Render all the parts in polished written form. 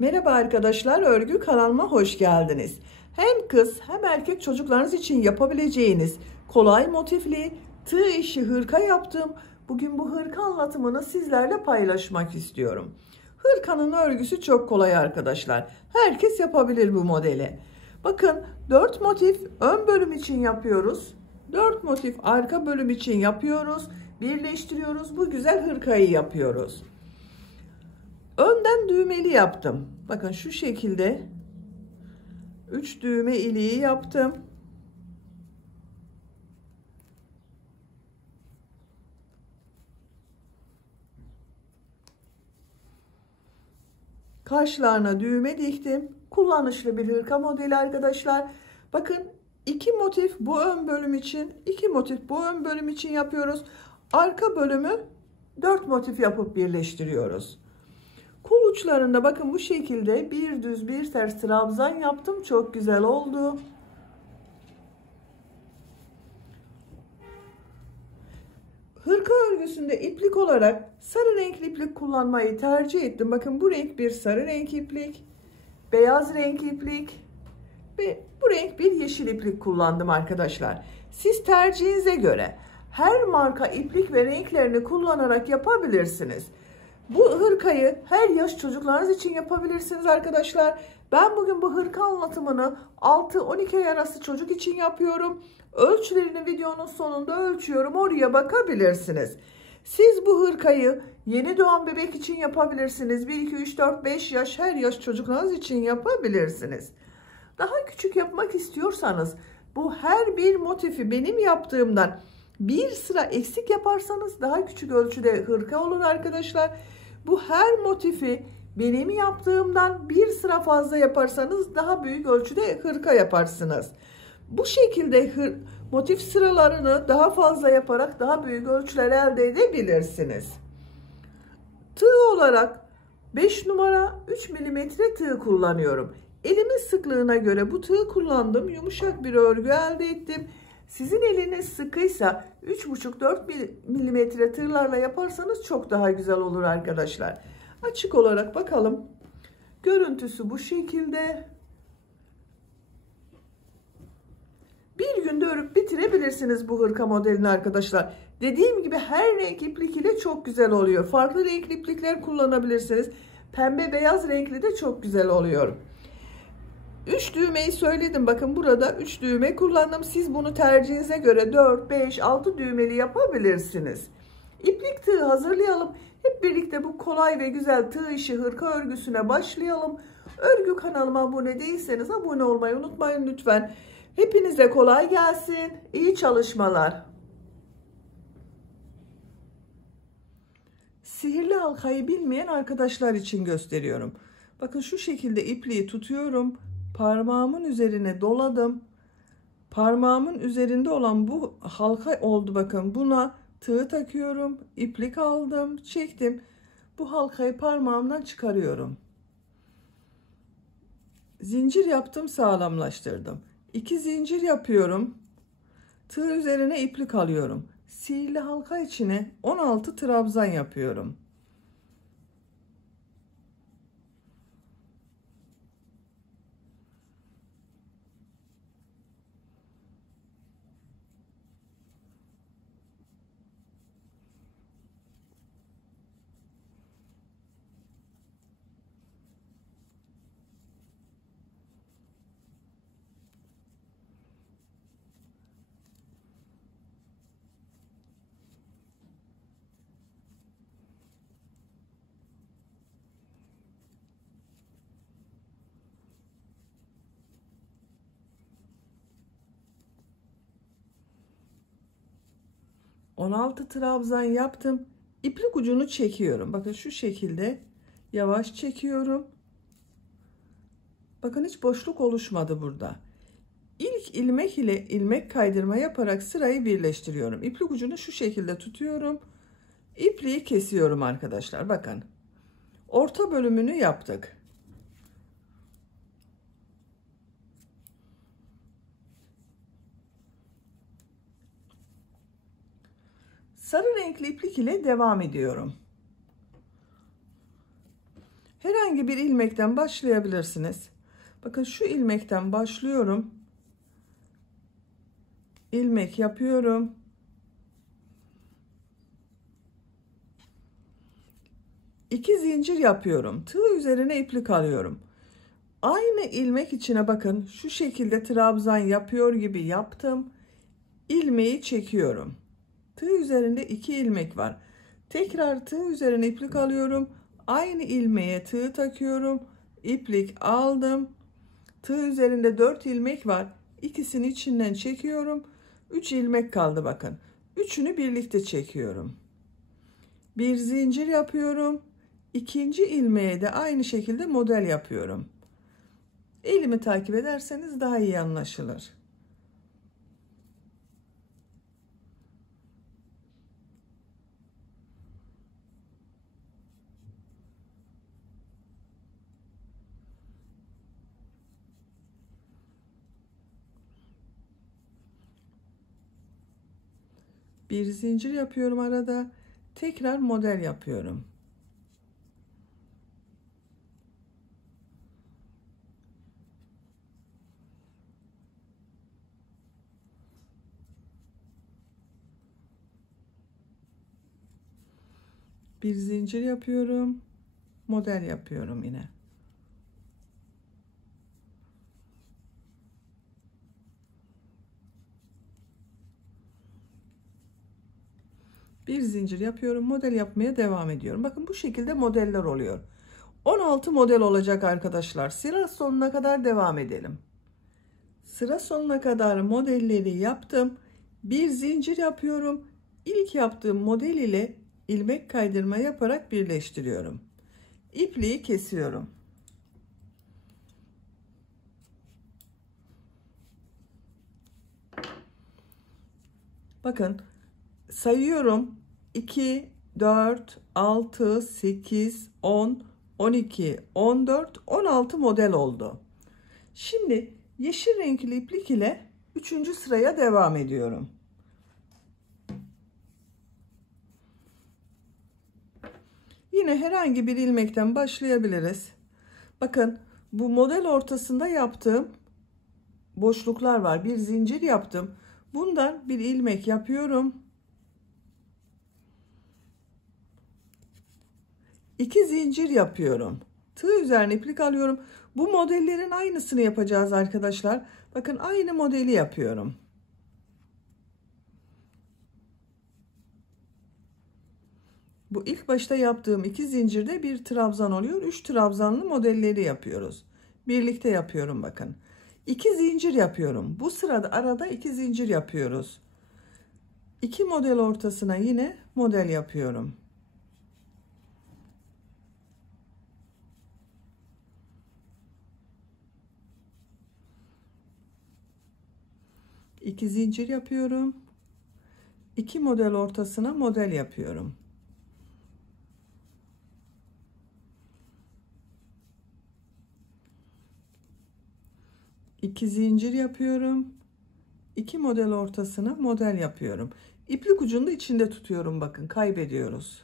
Merhaba arkadaşlar, örgü kanalıma hoş geldiniz. Hem kız hem erkek çocuklarınız için yapabileceğiniz kolay motifli tığ işi hırka yaptım. Bugün bu hırka anlatımını sizlerle paylaşmak istiyorum. Hırkanın örgüsü çok kolay arkadaşlar. Herkes yapabilir bu modeli. Bakın 4 motif ön bölüm için yapıyoruz. 4 motif arka bölüm için yapıyoruz. Birleştiriyoruz. Bu güzel hırkayı yapıyoruz. Önden düğmeli yaptım. Bakın şu şekilde 3 düğme iliği yaptım. Karşılarına düğme diktim. Kullanışlı bir hırka modeli arkadaşlar. Bakın 2 motif bu ön bölüm için, 2 motif bu ön bölüm için yapıyoruz. Arka bölümü 4 motif yapıp birleştiriyoruz. Kol uçlarında bakın bu şekilde bir düz bir ters trabzan yaptım. Çok güzel oldu. Hırka örgüsünde iplik olarak sarı renkli iplik kullanmayı tercih ettim. Bakın bu renk bir sarı renk iplik, beyaz renk iplik ve bu renk bir yeşil iplik kullandım arkadaşlar. Siz tercihinize göre her marka iplik ve renklerini kullanarak yapabilirsiniz. Bu hırkayı her yaş çocuklarınız için yapabilirsiniz arkadaşlar. Ben bugün bu hırka anlatımını 6-12 ay arası çocuk için yapıyorum. Ölçülerini videonun sonunda ölçüyorum. Oraya bakabilirsiniz. Siz bu hırkayı yeni doğan bebek için yapabilirsiniz. 1, 2, 3, 4, 5 yaş her yaş çocuklarınız için yapabilirsiniz. Daha küçük yapmak istiyorsanız bu her bir motifi benim yaptığımdan bir sıra eksik yaparsanız daha küçük ölçüde hırka olur arkadaşlar. Bu her motifi benim yaptığımdan bir sıra fazla yaparsanız daha büyük ölçüde hırka yaparsınız. Bu şekilde motif sıralarını daha fazla yaparak daha büyük ölçüler elde edebilirsiniz. Tığ olarak 5 numara 3 milimetre tığ kullanıyorum. Elimin sıklığına göre bu tığı kullandım. Yumuşak bir örgü elde ettim. Sizin eliniz sıkıysa 3,5-4 milimetre tığlarla yaparsanız çok daha güzel olur arkadaşlar. Açık olarak bakalım. Görüntüsü bu şekilde. Bir günde örüp bitirebilirsiniz bu hırka modelini arkadaşlar. Dediğim gibi her renk iplik ile çok güzel oluyor. Farklı renkli iplikler kullanabilirsiniz. Pembe beyaz renkli de çok güzel oluyor. 3 düğmeyi söyledim. Bakın burada 3 düğme kullandım. Siz bunu tercihinize göre 4, 5, 6 düğmeli yapabilirsiniz. İplik tığı hazırlayalım. Hep birlikte bu kolay ve güzel tığ işi hırka örgüsüne başlayalım. Örgü kanalıma abone değilseniz abone olmayı unutmayın lütfen. Hepinize kolay gelsin. İyi çalışmalar. Sihirli halkayı bilmeyen arkadaşlar için gösteriyorum. Bakın şu şekilde ipliği tutuyorum. Parmağımın üzerine doladım. Parmağımın üzerinde olan bu halka oldu bakın. Buna tığ takıyorum. İplik aldım. Çektim. Bu halkayı parmağımdan çıkarıyorum. Zincir yaptım. Sağlamlaştırdım. 2 zincir yapıyorum. Tığ üzerine iplik alıyorum. Sihirli halka içine 16 trabzan yapıyorum. ...16 trabzan yaptım. İplik ucunu çekiyorum. Bakın şu şekilde yavaş çekiyorum. Bakın hiç boşluk oluşmadı burada. İlk ilmek ile ilmek kaydırma yaparak sırayı birleştiriyorum. İplik ucunu şu şekilde tutuyorum. İpliği kesiyorum arkadaşlar. Bakın. Orta bölümünü yaptık. Sarı renkli iplik ile devam ediyorum. Herhangi bir ilmekten başlayabilirsiniz. Bakın şu ilmekten başlıyorum. İlmek yapıyorum. İki zincir yapıyorum. Tığ üzerine iplik alıyorum. Aynı ilmek içine bakın şu şekilde trabzan yapıyor gibi yaptım. İlmeği çekiyorum. Tığ üzerinde 2 ilmek var. Tekrar tığ üzerine iplik alıyorum. Aynı ilmeğe tığ takıyorum. İplik aldım. Tığ üzerinde 4 ilmek var. İkisini içinden çekiyorum. 3 ilmek kaldı bakın. Üçünü birlikte çekiyorum. Bir zincir yapıyorum. İkinci ilmeğe de aynı şekilde model yapıyorum. Elimi takip ederseniz daha iyi anlaşılır. Bir zincir yapıyorum arada. Tekrar model yapıyorum. Bir zincir yapıyorum. Model yapıyorum yine. Bir zincir yapıyorum. Model yapmaya devam ediyorum. Bakın bu şekilde modeller oluyor. 16 model olacak arkadaşlar. Sıra sonuna kadar devam edelim. Sıra sonuna kadar modelleri yaptım. Bir zincir yapıyorum. İlk yaptığım model ile ilmek kaydırma yaparak birleştiriyorum. İpliği kesiyorum. Bakın sayıyorum. 2, 4, 6, 8, 10, 12, 14, 16 model oldu. Şimdi yeşil renkli iplik ile 3. sıraya devam ediyorum. Yine herhangi bir ilmekten başlayabiliriz. Bakın bu model ortasında yaptığım boşluklar var. Bir zincir yaptım. Bundan bir ilmek yapıyorum. 2 zincir yapıyorum. Tığ üzerine iplik alıyorum. Bu modellerin aynısını yapacağız arkadaşlar. Bakın aynı modeli yapıyorum. Bu ilk başta yaptığım 2 zincirde bir trabzan oluyor. 3 trabzanlı modelleri yapıyoruz. Birlikte yapıyorum bakın. 2 zincir yapıyorum. Bu sırada arada 2 zincir yapıyoruz. 2 model ortasına yine model yapıyorum. İki zincir yapıyorum. 2 model ortasına model yapıyorum. İki zincir yapıyorum. 2 model ortasına model yapıyorum. İplik ucunu da içinde tutuyorum bakın, kaybediyoruz.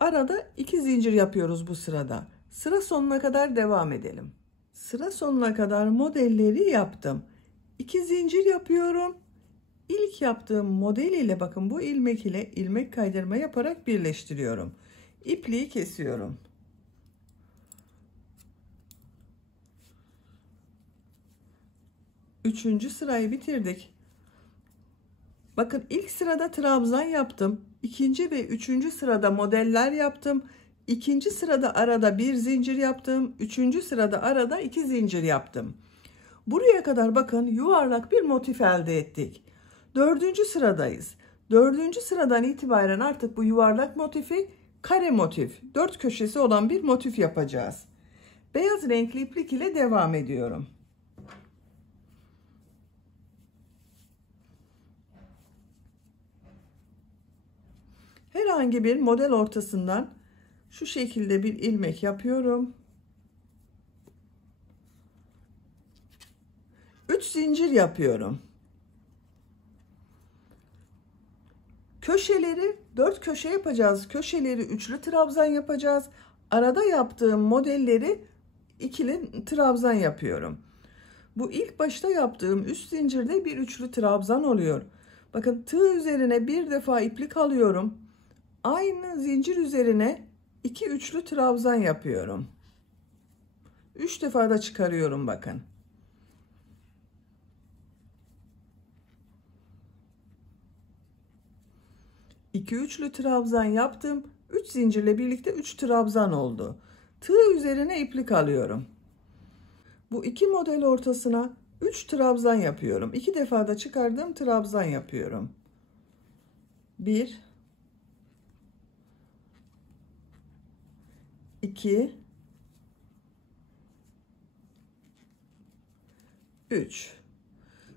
Arada 2 zincir yapıyoruz bu sırada. Sıra sonuna kadar devam edelim. Sıra sonuna kadar modelleri yaptım. 2 zincir yapıyorum. İlk yaptığım model ile bakın bu ilmek ile ilmek kaydırma yaparak birleştiriyorum. İpliği kesiyorum. Üçüncü sırayı bitirdik. Bakın ilk sırada trabzan yaptım. İkinci ve üçüncü sırada modeller yaptım. İkinci sırada arada bir zincir yaptım. Üçüncü sırada arada 2 zincir yaptım. Buraya kadar bakın yuvarlak bir motif elde ettik. Dördüncü sıradayız. Dördüncü sıradan itibaren artık bu yuvarlak motifi kare motif, 4 köşesi olan bir motif yapacağız. Beyaz renkli iplik ile devam ediyorum. Herhangi bir model ortasından şu şekilde bir ilmek yapıyorum. 3 zincir yapıyorum. Köşeleri 4 köşe yapacağız. Köşeleri üçlü trabzan yapacağız. Arada yaptığım modelleri ikili trabzan yapıyorum. Bu ilk başta yaptığım üst zincirde bir üçlü trabzan oluyor. Bakın tığ üzerine bir defa iplik alıyorum. Aynı zincir üzerine 2 üçlü trabzan yapıyorum. 3 defa da çıkarıyorum bakın. 2 üçlü trabzan yaptım. 3 zincirle birlikte 3 trabzan oldu. Tığ üzerine iplik alıyorum. Bu iki model ortasına 3 trabzan yapıyorum. 2 defa da çıkardığım trabzan yapıyorum. 1 2 3.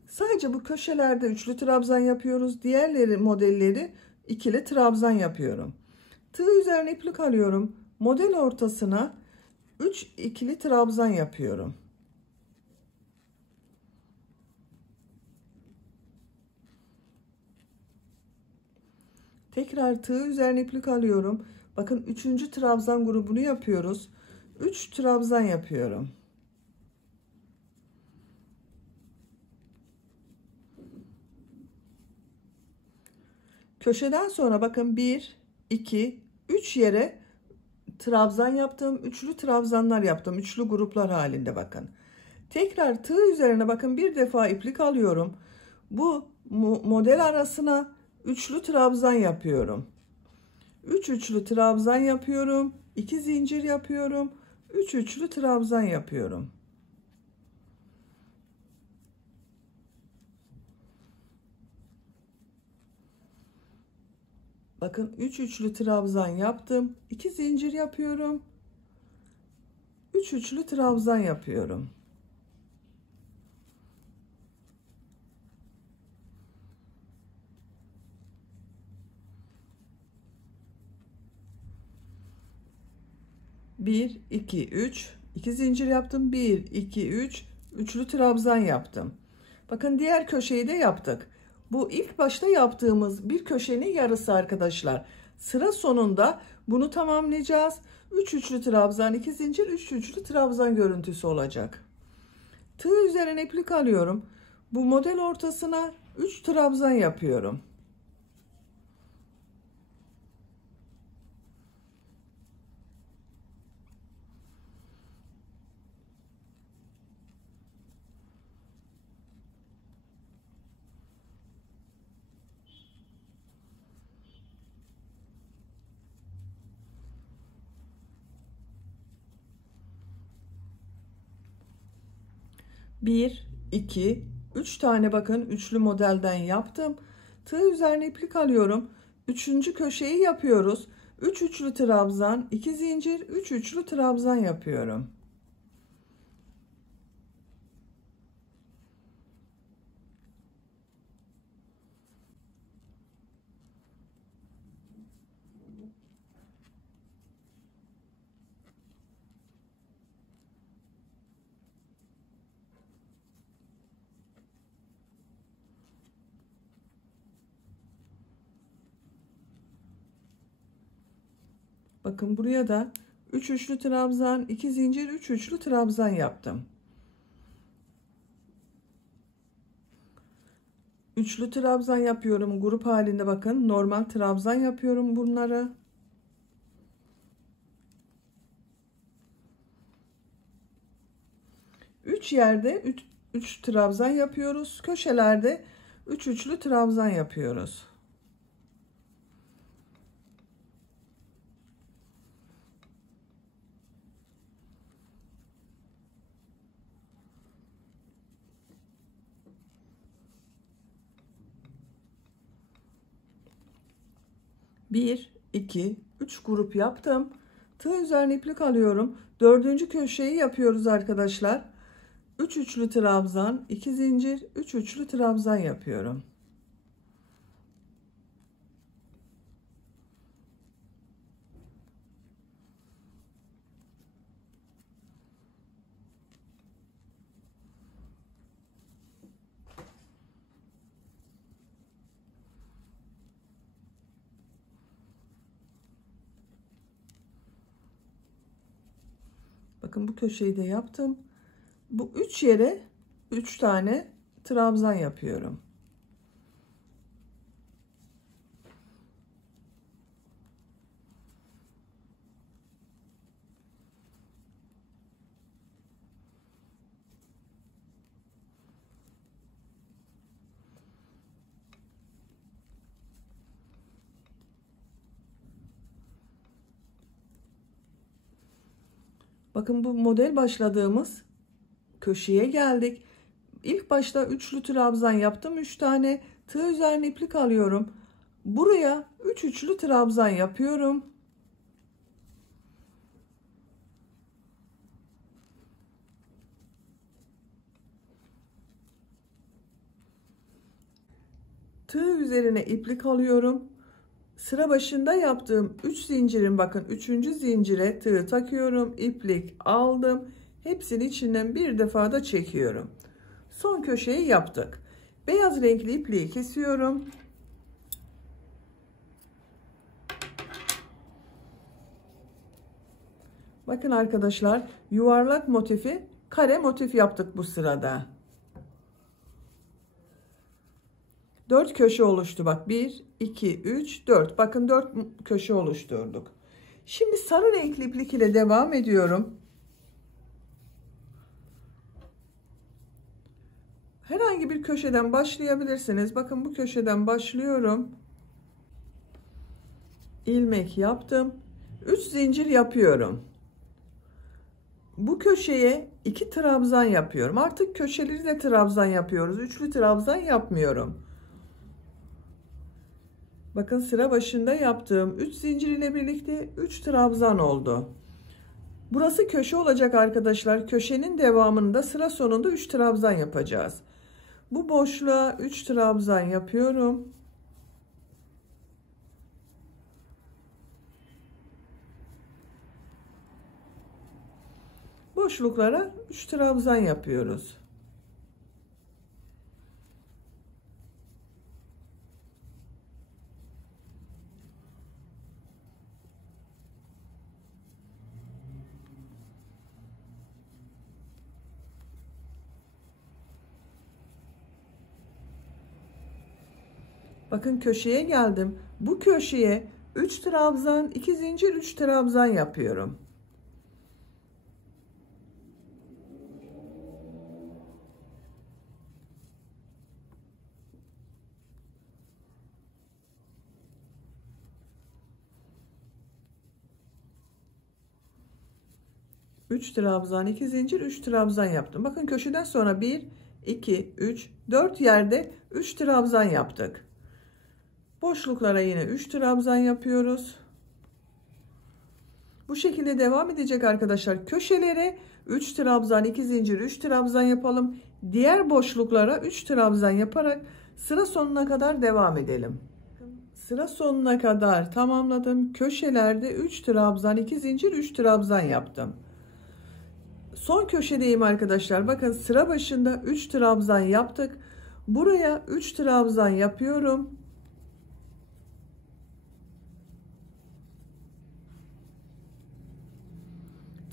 Sadece bu köşelerde üçlü trabzan yapıyoruz. Diğerleri modelleri ikili trabzan yapıyorum. Tığ üzerine iplik alıyorum. Model ortasına 3 ikili trabzan yapıyorum. Tekrar tığ üzerine iplik alıyorum. Bakın 3. trabzan grubunu yapıyoruz. 3 trabzan yapıyorum. Köşeden sonra bakın 1 2 3 yere trabzan yaptım. Üçlü trabzanlar yaptım. Üçlü gruplar halinde bakın. Tekrar tığ üzerine bakın bir defa iplik alıyorum. Bu model arasına üçlü trabzan yapıyorum. 3 üçlü trabzan yapıyorum. 2 zincir yapıyorum. 3 üçlü trabzan yapıyorum. Bakın 3 üçlü trabzan yaptım. 2 zincir yapıyorum. 3 üçlü trabzan yapıyorum. Bir, iki, üç. 2 zincir yaptım. 1, 2, 3. Üçlü trabzan yaptım. Bakın diğer köşeyi de yaptık. Bu ilk başta yaptığımız bir köşenin yarısı arkadaşlar. Sıra sonunda bunu tamamlayacağız. 3 üçlü trabzan, 2 zincir, 3 üçlü trabzan görüntüsü olacak. Tığ üzerine iplik alıyorum. Bu model ortasına 3 trabzan yapıyorum. Bir, iki, üç tane bakın üçlü modelden yaptım. Tığ üzerine iplik alıyorum. Üçüncü köşeyi yapıyoruz. 3 üçlü trabzan, 2 zincir, 3 üçlü trabzan yapıyorum. Bakın buraya da 3 üçlü trabzan, 2 zincir, 3 üçlü trabzan yaptım. Üçlü trabzan yapıyorum grup halinde, bakın normal trabzan yapıyorum bunları. Üç yerde 3 trabzan yapıyoruz. Köşelerde 3 üçlü trabzan yapıyoruz. Bir, iki, üç grup yaptım. Tığ üzerine iplik alıyorum. Dördüncü köşeyi yapıyoruz arkadaşlar. 3 üçlü trabzan, 2 zincir, 3 üçlü trabzan yapıyorum. Bakın bu köşeyi de yaptım. Bu 3 yere 3 tane trabzan yapıyorum. Bakın bu model başladığımız köşeye geldik. İlk başta üçlü trabzan yaptım. 3 tane tığ üzerine iplik alıyorum. Buraya 3 üçlü trabzan yapıyorum. Tığ üzerine iplik alıyorum. Sıra başında yaptığım 3 zincirin bakın 3. zincire tığ takıyorum. İplik aldım. Hepsini içinden bir defa da çekiyorum. Son köşeyi yaptık. Beyaz renkli ipliği kesiyorum. Bakın arkadaşlar, yuvarlak motifi kare motif yaptık bu sırada. 4 köşe oluştu bak. 1, 2, 3, 4. Bakın 4 köşe oluşturduk. Şimdi sarı renkli iplik ile devam ediyorum. Herhangi bir köşeden başlayabilirsiniz. Bakın bu köşeden başlıyorum. İlmek yaptım. 3 zincir yapıyorum. Bu köşeye 2 trabzan yapıyorum. Artık köşeleri de trabzan yapıyoruz. Üçlü trabzan yapmıyorum. Bakın sıra başında yaptığım 3 zincir ile birlikte 3 trabzan oldu. Burası köşe olacak arkadaşlar. Köşenin devamında sıra sonunda 3 trabzan yapacağız. Bu boşluğa 3 trabzan yapıyorum. Boşluklara 3 trabzan yapıyoruz. Bakın köşeye geldim. Bu köşeye 3 trabzan, 2 zincir, 3 trabzan yapıyorum. Üç trabzan, 2 zincir, 3 trabzan yaptım. Bakın köşeden sonra 1, 2, 3, 4 yerde 3 trabzan yaptık. Boşluklara yine 3 trabzan yapıyoruz. Bu şekilde devam edecek arkadaşlar. Köşelere 3 trabzan, 2 zincir, 3 trabzan yapalım. Diğer boşluklara 3 trabzan yaparak sıra sonuna kadar devam edelim. Sıra sonuna kadar tamamladım. Köşelerde 3 trabzan, 2 zincir, 3 trabzan yaptım. Son köşedeyim arkadaşlar. Bakın sıra başında 3 trabzan yaptık. Buraya 3 trabzan yapıyorum.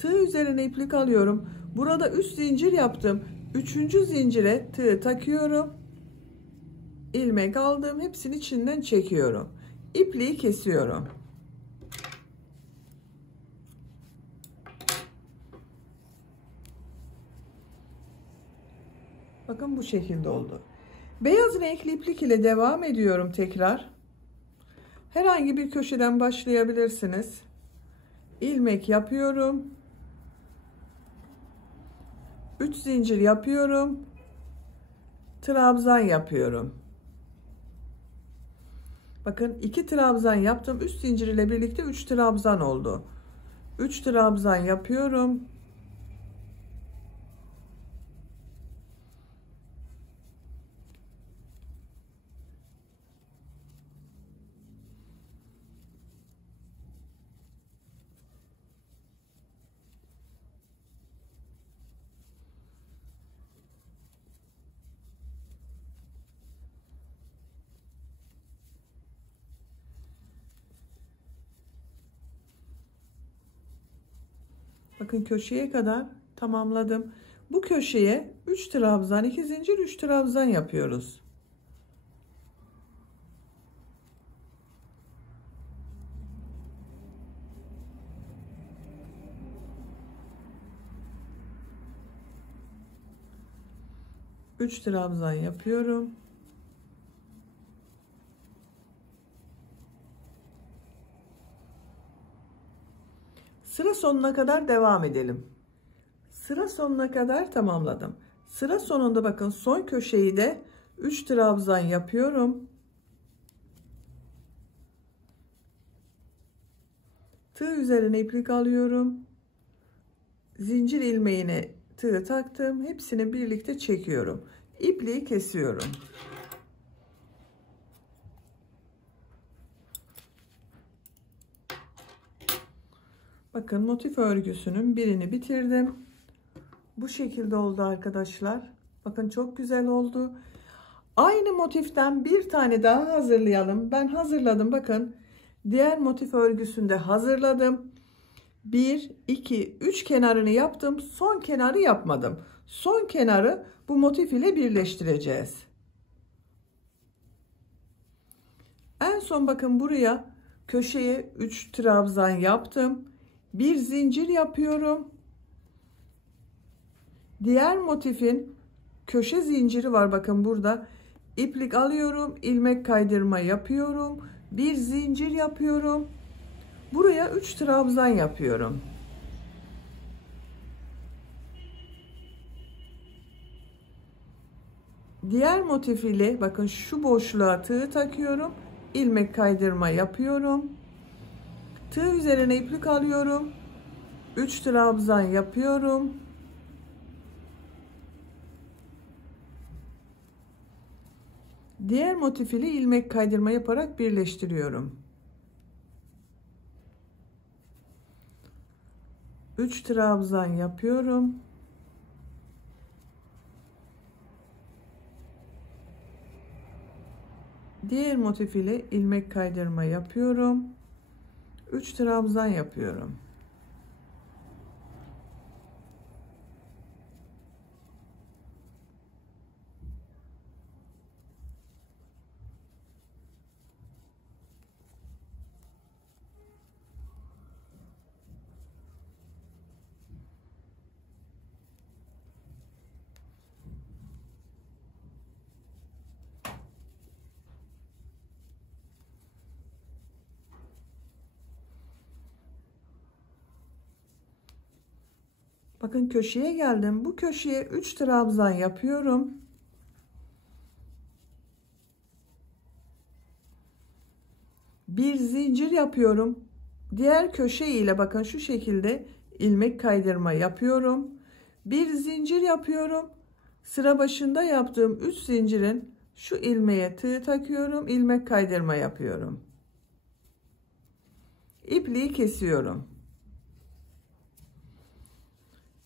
Tığ üzerine iplik alıyorum. Burada 3 zincir yaptım. 3. zincire tığ takıyorum. İlmek aldım. Hepsini içinden çekiyorum. İpliği kesiyorum. Bakın bu şekilde oldu. Beyaz renkli iplik ile devam ediyorum tekrar. Herhangi bir köşeden başlayabilirsiniz. İlmek yapıyorum. 3 zincir yapıyorum. Trabzan yapıyorum. Bakın 2 trabzan yaptım. 3 zincir ile birlikte 3 trabzan oldu. 3 trabzan yapıyorum. Bakın köşeye kadar tamamladım. Bu köşeye 3 trabzan, 2 zincir, 3 trabzan yapıyoruz. Üç trabzan yapıyorum. Sıra sonuna kadar devam edelim. Sıra sonuna kadar tamamladım. Sıra sonunda bakın son köşeyi de 3 trabzan yapıyorum. Tığ üzerine iplik alıyorum. Zincir ilmeğine tığ taktım. Hepsini birlikte çekiyorum. İpliği kesiyorum. Bakın motif örgüsünün birini bitirdim. Bu şekilde oldu arkadaşlar. Bakın çok güzel oldu. Aynı motiften bir tane daha hazırlayalım. Ben hazırladım. Bakın diğer motif örgüsünde hazırladım. 1, 2, 3 kenarını yaptım. Son kenarı yapmadım. Son kenarı bu motif ile birleştireceğiz. En son bakın buraya köşeye 3 trabzan yaptım. Bir zincir yapıyorum. Diğer motifin köşe zinciri var bakın burada. İplik alıyorum, ilmek kaydırma yapıyorum. Bir zincir yapıyorum. Buraya 3 trabzan yapıyorum. Diğer motif ile bakın şu boşluğa tığ takıyorum. İlmek kaydırma yapıyorum. Tığ üzerine iplik alıyorum. 3 trabzan yapıyorum. Diğer motif ile ilmek kaydırma yaparak birleştiriyorum. 3 trabzan yapıyorum. Diğer motif ile ilmek kaydırma yapıyorum. 3 trabzan yapıyorum. Bakın köşeye geldim. Bu köşeye 3 trabzan yapıyorum. Bir zincir yapıyorum. Diğer köşe ile bakın şu şekilde ilmek kaydırma yapıyorum. Bir zincir yapıyorum. Sıra başında yaptığım 3 zincirin şu ilmeğe tığ takıyorum. İlmek kaydırma yapıyorum. İpliği kesiyorum.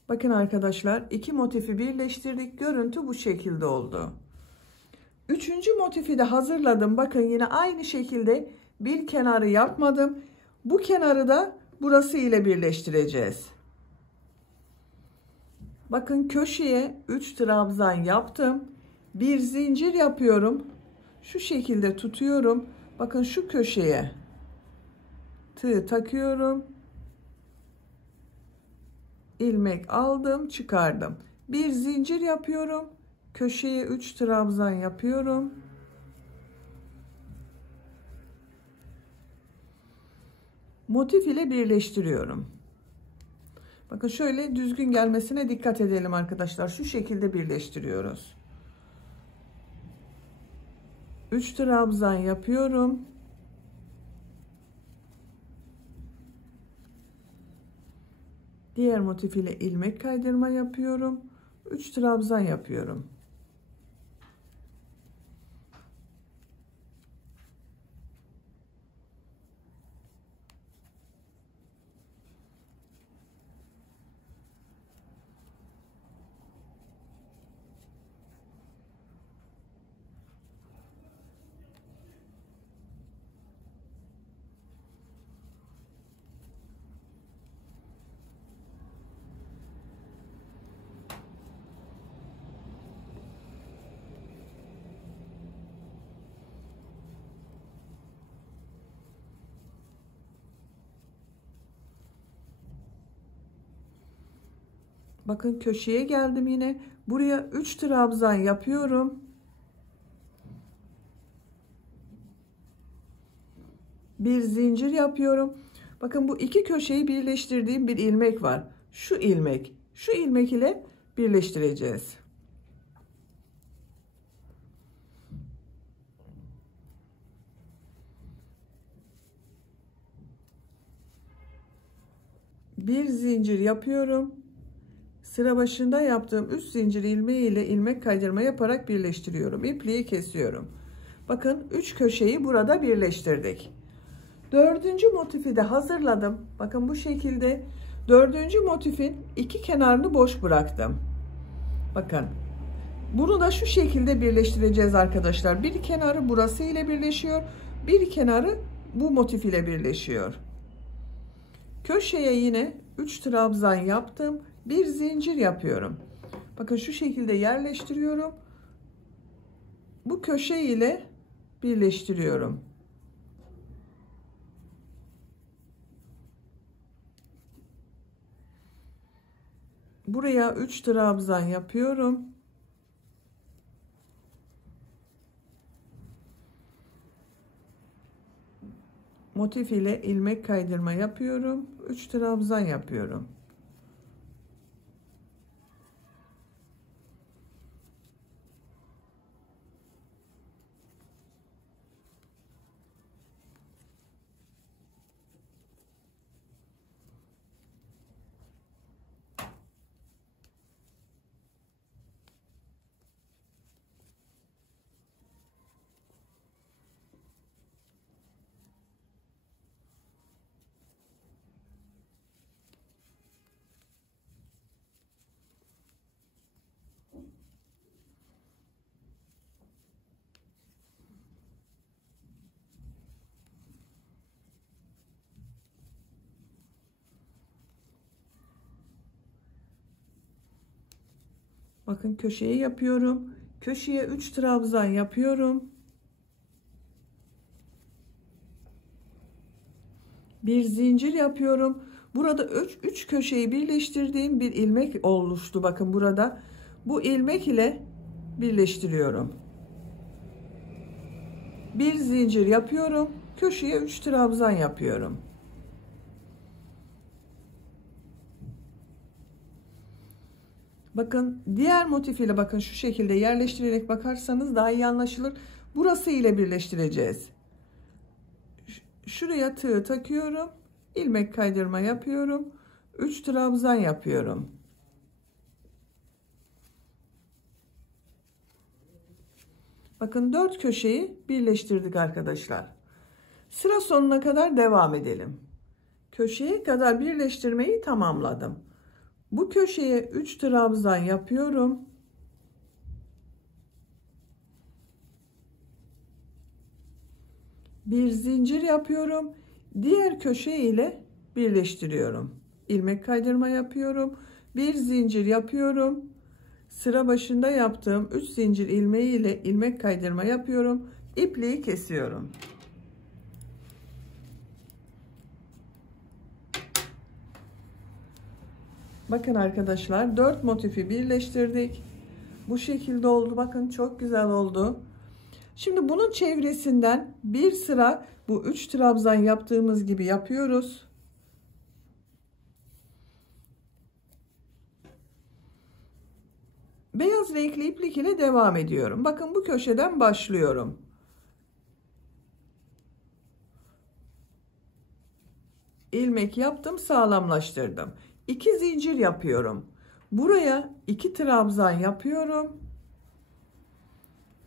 Bakın arkadaşlar iki motifi birleştirdik. Görüntü bu şekilde oldu. Üçüncü motifi de hazırladım. Bakın yine aynı şekilde bir kenarı yapmadım. Bu kenarı da burası ile birleştireceğiz. Bakın köşeye 3 trabzan yaptım. Bir zincir yapıyorum. Şu şekilde tutuyorum. Bakın şu köşeye tığ takıyorum. İlmek aldım, çıkardım. Bir zincir yapıyorum. Köşeye 3 trabzan yapıyorum. Motif ile birleştiriyorum. Bakın şöyle düzgün gelmesine dikkat edelim arkadaşlar. Şu şekilde birleştiriyoruz. 3 trabzan yapıyorum. Diğer motif ile ilmek kaydırma yapıyorum. 3 trabzan yapıyorum. Bakın köşeye geldim yine. Buraya 3 trabzan yapıyorum. Bir zincir yapıyorum. Bakın bu iki köşeyi birleştirdiğim bir ilmek var. Şu ilmek ile birleştireceğiz. Bir zincir yapıyorum. Sıra başında yaptığım 3 zincir ilmeği ile ilmek kaydırma yaparak birleştiriyorum. İpliği kesiyorum. Bakın 3 köşeyi burada birleştirdik. Dördüncü motifi de hazırladım. Bakın bu şekilde dördüncü motifin iki kenarını boş bıraktım. Bakın bunu da şu şekilde birleştireceğiz arkadaşlar. Bir kenarı burası ile birleşiyor. Bir kenarı bu motif ile birleşiyor. Köşeye yine 3 trabzan yaptım. Bir zincir yapıyorum. Bakın şu şekilde yerleştiriyorum. Bu köşe ile birleştiriyorum. Buraya 3 trabzan yapıyorum. Motif ile ilmek kaydırma yapıyorum. 3 trabzan yapıyorum. Bakın köşeye yapıyorum. Köşeye 3 trabzan yapıyorum. Bir zincir yapıyorum. Burada 3 köşeyi birleştirdiğim bir ilmek oluştu. Bakın burada. Bu ilmek ile birleştiriyorum. Bir zincir yapıyorum. Köşeye 3 trabzan yapıyorum. Bakın diğer motif ile bakın şu şekilde yerleştirerek bakarsanız daha iyi anlaşılır. Burası ile birleştireceğiz. Şuraya tığ takıyorum. İlmek kaydırma yapıyorum. 3 trabzan yapıyorum. Bakın 4 köşeyi birleştirdik arkadaşlar. Sıra sonuna kadar devam edelim. Köşeye kadar birleştirmeyi tamamladım. Bu köşeye 3 trabzan yapıyorum. Bir zincir yapıyorum. Diğer köşe ile birleştiriyorum. İlmek kaydırma yapıyorum. Bir zincir yapıyorum. Sıra başında yaptığım 3 zincir ilmeği ile ilmek kaydırma yapıyorum. İpliği kesiyorum. Bakın arkadaşlar 4 motifi birleştirdik. Bu şekilde oldu. Bakın çok güzel oldu. Şimdi bunun çevresinden bir sıra bu 3 trabzan yaptığımız gibi yapıyoruz. Beyaz renkli iplik ile devam ediyorum. Bakın bu köşeden başlıyorum. İlmek yaptım, sağlamlaştırdım. 2 zincir yapıyorum. Buraya 2 trabzan yapıyorum.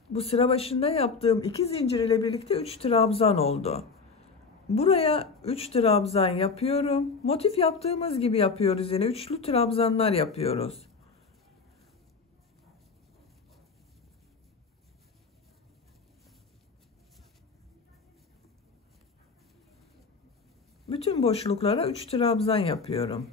Bu sıra başında yaptığım 2 zincir ile birlikte 3 trabzan oldu. Buraya 3 trabzan yapıyorum. Motif yaptığımız gibi yapıyoruz, yine üçlü trabzanlar yapıyoruz. Bütün boşluklara 3 trabzan yapıyorum.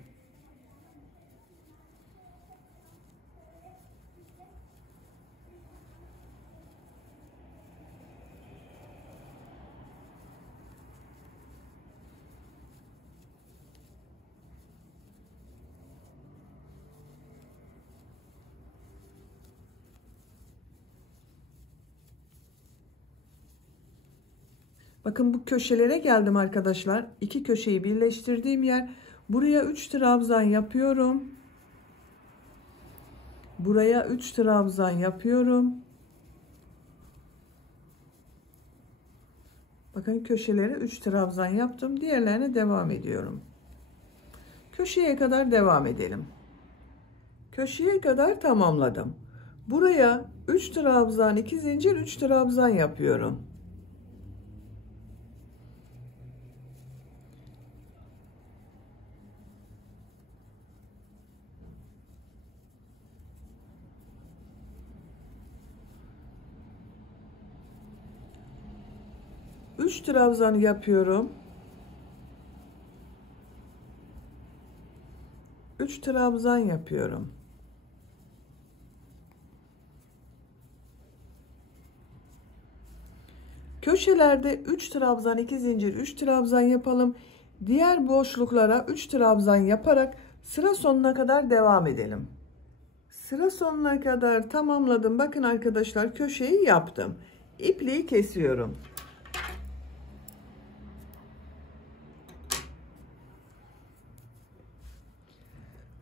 Bakın bu köşelere geldim arkadaşlar. İki köşeyi birleştirdiğim yer. Buraya 3 trabzan yapıyorum. Buraya 3 trabzan yapıyorum. Bakın köşelere 3 trabzan yaptım. Diğerlerine devam ediyorum. Köşeye kadar devam edelim. Köşeye kadar tamamladım. Buraya 3 trabzan, 2 zincir, 3 trabzan yapıyorum. Üç trabzan yapıyorum. 3 trabzan yapıyorum. Köşelerde 3 trabzan, 2 zincir, 3 trabzan yapalım. Diğer boşluklara 3 trabzan yaparak sıra sonuna kadar devam edelim. Sıra sonuna kadar tamamladım. Bakın arkadaşlar, köşeyi yaptım. İpliği kesiyorum.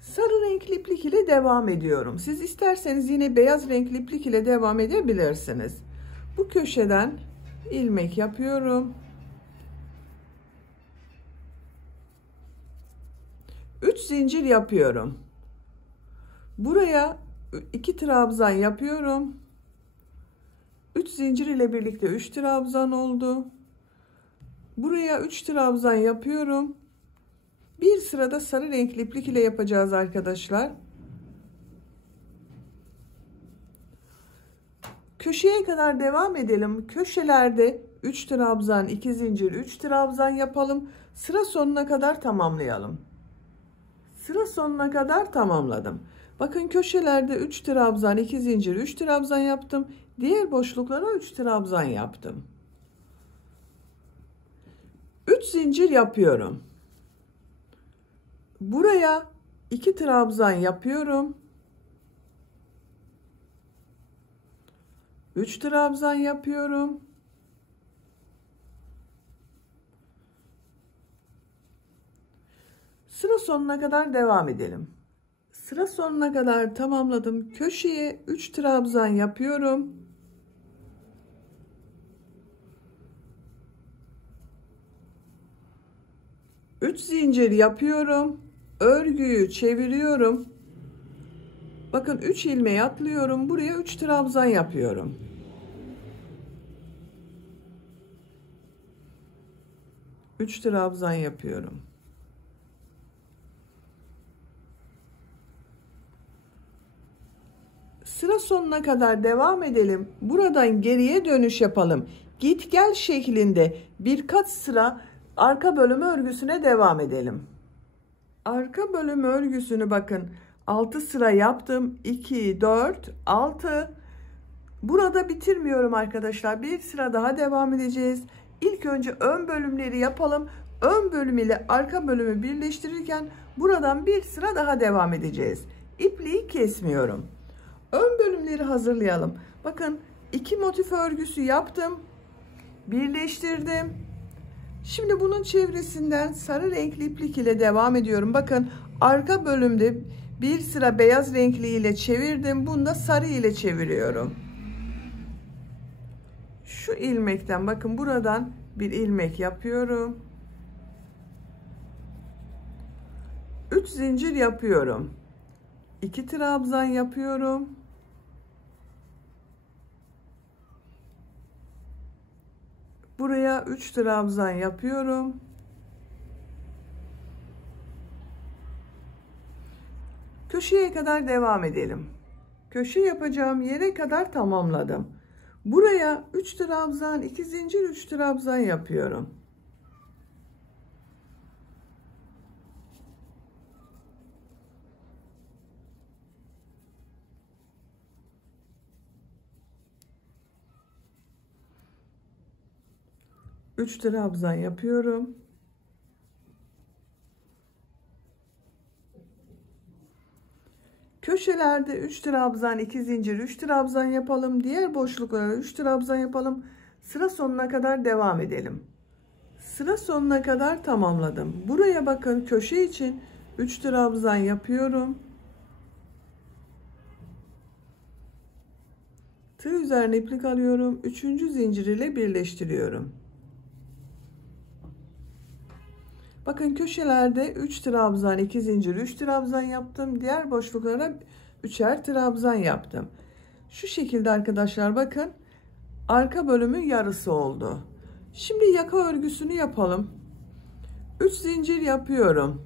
Sarı renkli iplik ile devam ediyorum. Siz isterseniz yine beyaz renkli iplik ile devam edebilirsiniz. Bu köşeden ilmek yapıyorum. 3 zincir yapıyorum. Buraya 2 trabzan yapıyorum. 3 zincir ile birlikte 3 trabzan oldu. Buraya 3 trabzan yapıyorum. Bir sırada sarı renkli iplik ile yapacağız arkadaşlar. Köşeye kadar devam edelim. Köşelerde 3 trabzan, 2 zincir, 3 trabzan yapalım. Sıra sonuna kadar tamamlayalım. Sıra sonuna kadar tamamladım. Bakın köşelerde 3 trabzan, 2 zincir, 3 trabzan yaptım. Diğer boşluklara 3 trabzan yaptım. 3 zincir yapıyorum. Buraya 2 trabzan yapıyorum. 3 trabzan yapıyorum. Sıra sonuna kadar devam edelim. Sıra sonuna kadar tamamladım. Köşeye 3 trabzan yapıyorum. Üç zincir yapıyorum. Örgüyü çeviriyorum. Bakın 3 ilmeği atlıyorum. Buraya 3 trabzan yapıyorum. Üç trabzan yapıyorum. Sıra sonuna kadar devam edelim. Buradan geriye dönüş yapalım. Git gel şeklinde birkaç sıra arka bölümü örgüsüne devam edelim. Arka bölümü örgüsünü bakın 6 sıra yaptım. 2, 4, 6. Burada bitirmiyorum arkadaşlar. Bir sıra daha devam edeceğiz. İlk önce ön bölümleri yapalım. Ön bölüm ile arka bölümü birleştirirken buradan bir sıra daha devam edeceğiz. İpliği kesmiyorum. Ön bölümleri hazırlayalım. Bakın 2 motif örgüsü yaptım. Birleştirdim. Şimdi bunun çevresinden sarı renkli iplik ile devam ediyorum. Bakın arka bölümde bir sıra beyaz renkli ile çevirdim. Bunu da sarı ile çeviriyorum. Şu ilmekten bakın buradan bir ilmek yapıyorum. 3 zincir yapıyorum. 2 trabzan yapıyorum. Buraya 3 trabzan yapıyorum. Köşeye kadar devam edelim. Köşe yapacağım yere kadar tamamladım. Buraya 3 trabzan, 2 zincir, 3 trabzan yapıyorum. Üç trabzan yapıyorum. Köşelerde 3 trabzan, 2 zincir, 3 trabzan yapalım. Diğer boşluklara 3 trabzan yapalım. Sıra sonuna kadar devam edelim. Sıra sonuna kadar tamamladım. Buraya bakın, köşe için 3 trabzan yapıyorum. Tığ üzerine iplik alıyorum. 3. zincir ile birleştiriyorum. Bakın köşelerde 3 trabzan, 2 zincir, 3 trabzan yaptım. Diğer boşluklara 3'er trabzan yaptım. Şu şekilde arkadaşlar, bakın arka bölümün yarısı oldu. Şimdi yaka örgüsünü yapalım. 3 zincir yapıyorum.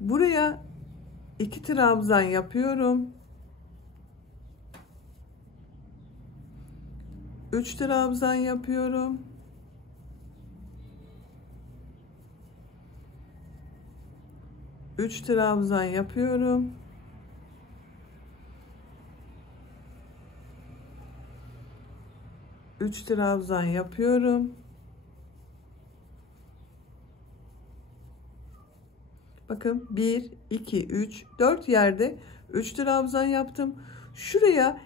Buraya 2 trabzan yapıyorum. 3 trabzan yapıyorum. 3 trabzan yapıyorum. 3 trabzan yapıyorum. Bakın 1, 2, 3, 4 yerde 3 trabzan yaptım. Şuraya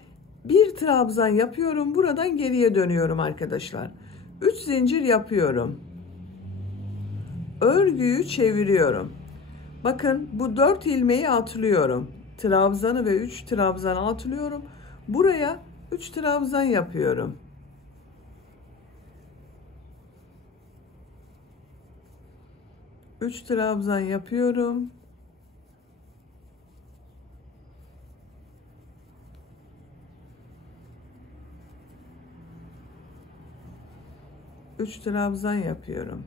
bir trabzan yapıyorum. Buradan geriye dönüyorum arkadaşlar. 3 zincir yapıyorum. Örgüyü çeviriyorum. Bakın bu 4 ilmeği atlıyorum. Trabzanı ve 3 trabzanı atlıyorum. Buraya 3 trabzan yapıyorum. 3 trabzan yapıyorum. 3 trabzan yapıyorum.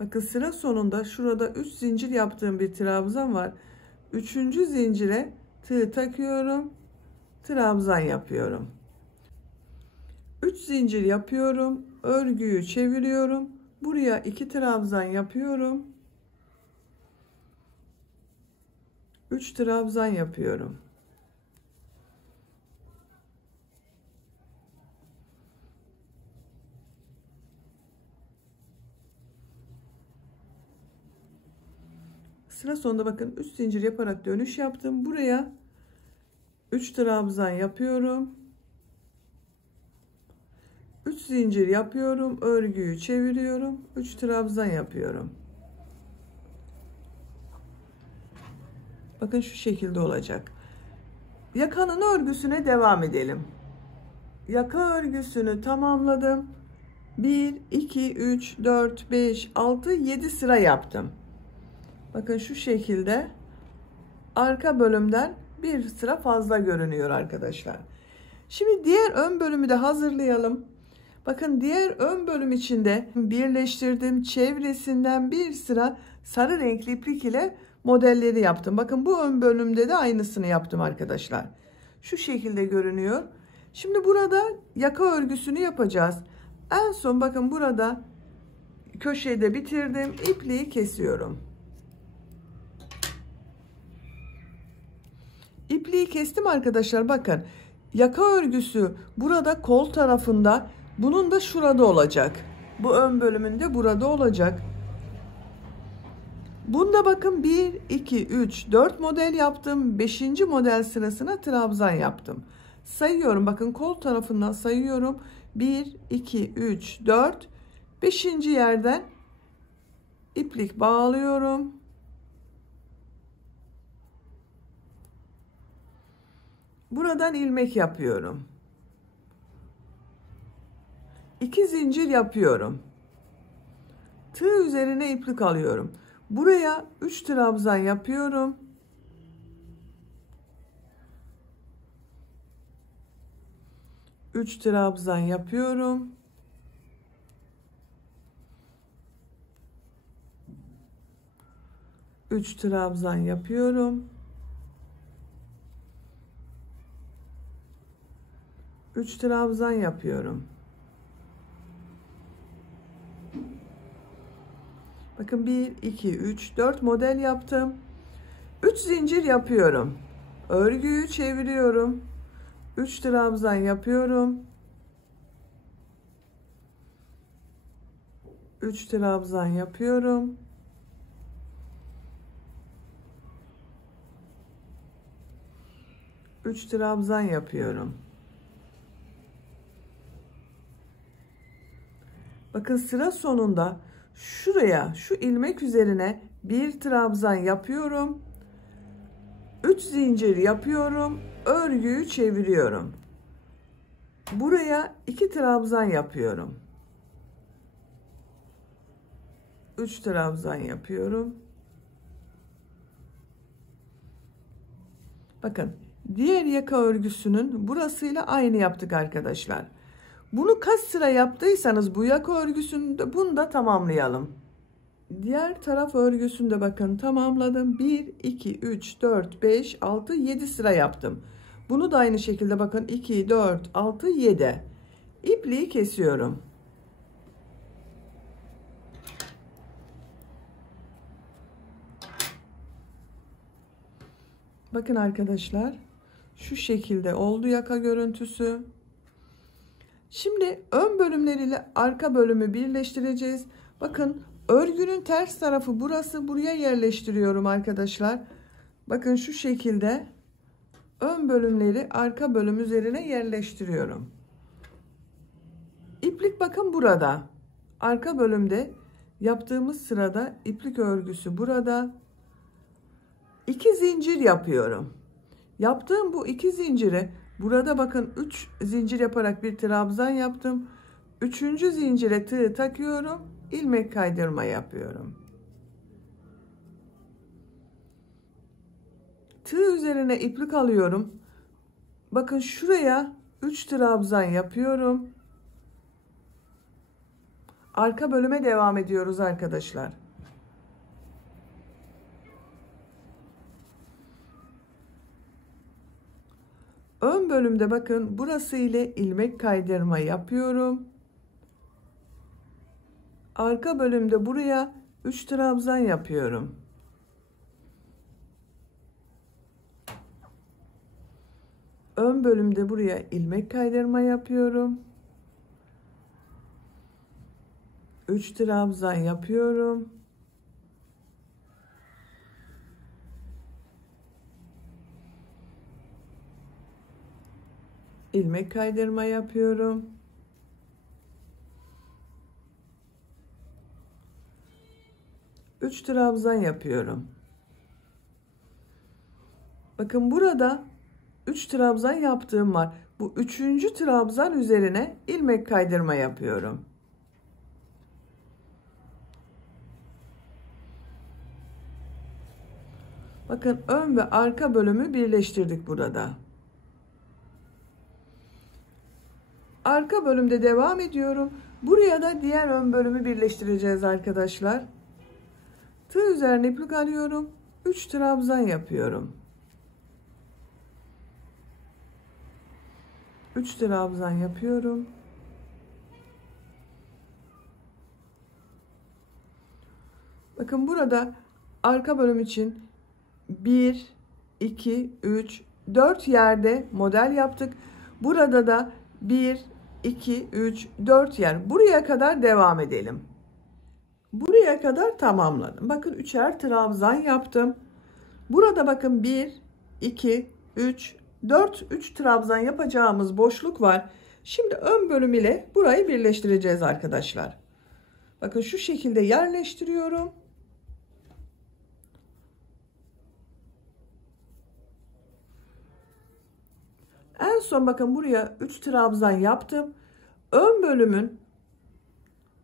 Bakın sıra sonunda şurada 3 zincir yaptığım bir trabzan var. 3. zincire tığ takıyorum. Trabzan yapıyorum. 3 zincir yapıyorum. Örgüyü çeviriyorum. Buraya 2 trabzan yapıyorum. 3 trabzan yapıyorum. Sıra sonunda bakın 3 zincir yaparak dönüş yaptım. Buraya 3 trabzan yapıyorum. 3 zincir yapıyorum. Örgüyü çeviriyorum. 3 trabzan yapıyorum. Bakın şu şekilde olacak. Yakanın örgüsüne devam edelim. Yaka örgüsünü tamamladım. 1, 2, 3, 4, 5, 6, 7 sıra yaptım. Bakın şu şekilde arka bölümden bir sıra fazla görünüyor arkadaşlar. Şimdi diğer ön bölümü de hazırlayalım. Bakın diğer ön bölüm içinde birleştirdim. Çevresinden bir sıra sarı renkli iplik ile modelleri yaptım. Bakın bu ön bölümde de aynısını yaptım arkadaşlar. Şu şekilde görünüyor. Şimdi burada yaka örgüsünü yapacağız. En son bakın burada köşede bitirdim. İpliği kesiyorum. İpliği kestim arkadaşlar. Bakın yaka örgüsü burada kol tarafında, bunun da şurada olacak. Bu ön bölümünde burada olacak. Bunda bakın 1, 2, 3, 4 model yaptım. 5. model sırasına trabzan yaptım. Sayıyorum. Bakın kol tarafından sayıyorum. 1, 2, 3, 4. 5. yerden iplik bağlıyorum. Buradan ilmek yapıyorum. 2 zincir yapıyorum. Tığ üzerine iplik alıyorum. Buraya 3 trabzan yapıyorum. 3 trabzan yapıyorum. 3 trabzan yapıyorum. 3 trabzan yapıyorum. Bakın 1, 2, 3, 4 model yaptım. 3 zincir yapıyorum. Örgüyü çeviriyorum. 3 trabzan yapıyorum. 3 trabzan yapıyorum. 3 trabzan yapıyorum. Bakın sıra sonunda şuraya, şu ilmek üzerine bir trabzan yapıyorum. 3 zincir yapıyorum. Örgüyü çeviriyorum. Buraya 2 trabzan yapıyorum. 3 trabzan yapıyorum. Bakın diğer yaka örgüsünün burasıyla aynı yaptık arkadaşlar. Bunu kaç sıra yaptıysanız bu yaka örgüsünde bunu da tamamlayalım. Diğer taraf örgüsünde bakın tamamladım. 1, 2, 3, 4, 5, 6, 7 sıra yaptım. Bunu da aynı şekilde bakın 2, 4, 6, 7. İpliği kesiyorum. Bakın arkadaşlar şu şekilde oldu yaka görüntüsü. Şimdi ön bölümleriyle arka bölümü birleştireceğiz. Bakın örgünün ters tarafı burası, buraya yerleştiriyorum arkadaşlar. Bakın şu şekilde ön bölümleri arka bölüm üzerine yerleştiriyorum. İplik bakın burada. Arka bölümde yaptığımız sırada iplik örgüsü burada. 2 zincir yapıyorum. Yaptığım bu 2 zinciri burada bakın 3 zincir yaparak bir trabzan yaptım. 3. zincire tığ takıyorum. İlmek kaydırma yapıyorum. Tığ üzerine iplik alıyorum. Bakın şuraya 3 trabzan yapıyorum. Arka bölüme devam ediyoruz arkadaşlar. Ön bölümde bakın burası ile ilmek kaydırma yapıyorum. Arka bölümde buraya 3 trabzan yapıyorum. Ön bölümde buraya ilmek kaydırma yapıyorum. 3 trabzan yapıyorum. İlmek kaydırma yapıyorum. Üç trabzan yapıyorum. Bakın burada 3 trabzan yaptığım var. Bu 3. trabzan üzerine ilmek kaydırma yapıyorum. Bakın ön ve arka bölümü birleştirdik burada. Arka bölümde devam ediyorum. Buraya da diğer ön bölümü birleştireceğiz arkadaşlar. Tığ üzerine iplik alıyorum. 3 trabzan yapıyorum. 3 trabzan yapıyorum. Bakın burada arka bölüm için 1, 2, 3, 4 yerde model yaptık. Burada da 1, 2, 3, 4 yer. Buraya kadar devam edelim. Buraya kadar tamamladım. Bakın 3'er trabzan yaptım. Burada bakın 1, 2, 3, 4, 3 trabzan yapacağımız boşluk var. Şimdi ön bölüm ile burayı birleştireceğiz arkadaşlar. Bakın şu şekilde yerleştiriyorum. En son bakın buraya 3 trabzan yaptım. Ön bölümün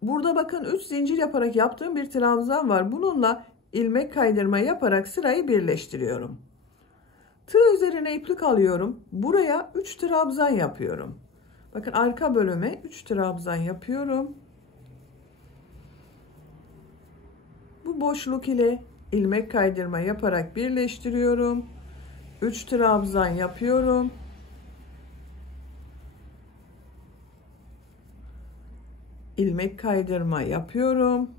burada bakın 3 zincir yaparak yaptığım bir trabzan var. Bununla ilmek kaydırma yaparak sırayı birleştiriyorum. Tığ üzerine iplik alıyorum. Buraya 3 trabzan yapıyorum. Bakın arka bölüme 3 trabzan yapıyorum. Bu boşluk ile ilmek kaydırma yaparak birleştiriyorum. 3 trabzan yapıyorum. İlmek kaydırma yapıyorum.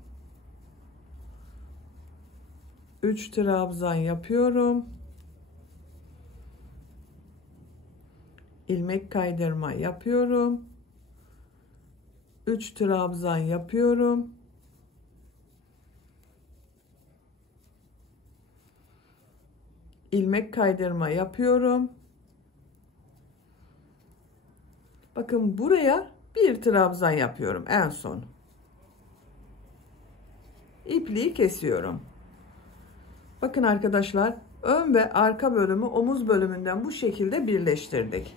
3 trabzan yapıyorum. İlmek kaydırma yapıyorum. 3 trabzan yapıyorum. İlmek kaydırma yapıyorum. Bakın buraya bir trabzan yapıyorum en son. ipliği kesiyorum. Bakın arkadaşlar, ön ve arka bölümü omuz bölümünden bu şekilde birleştirdik.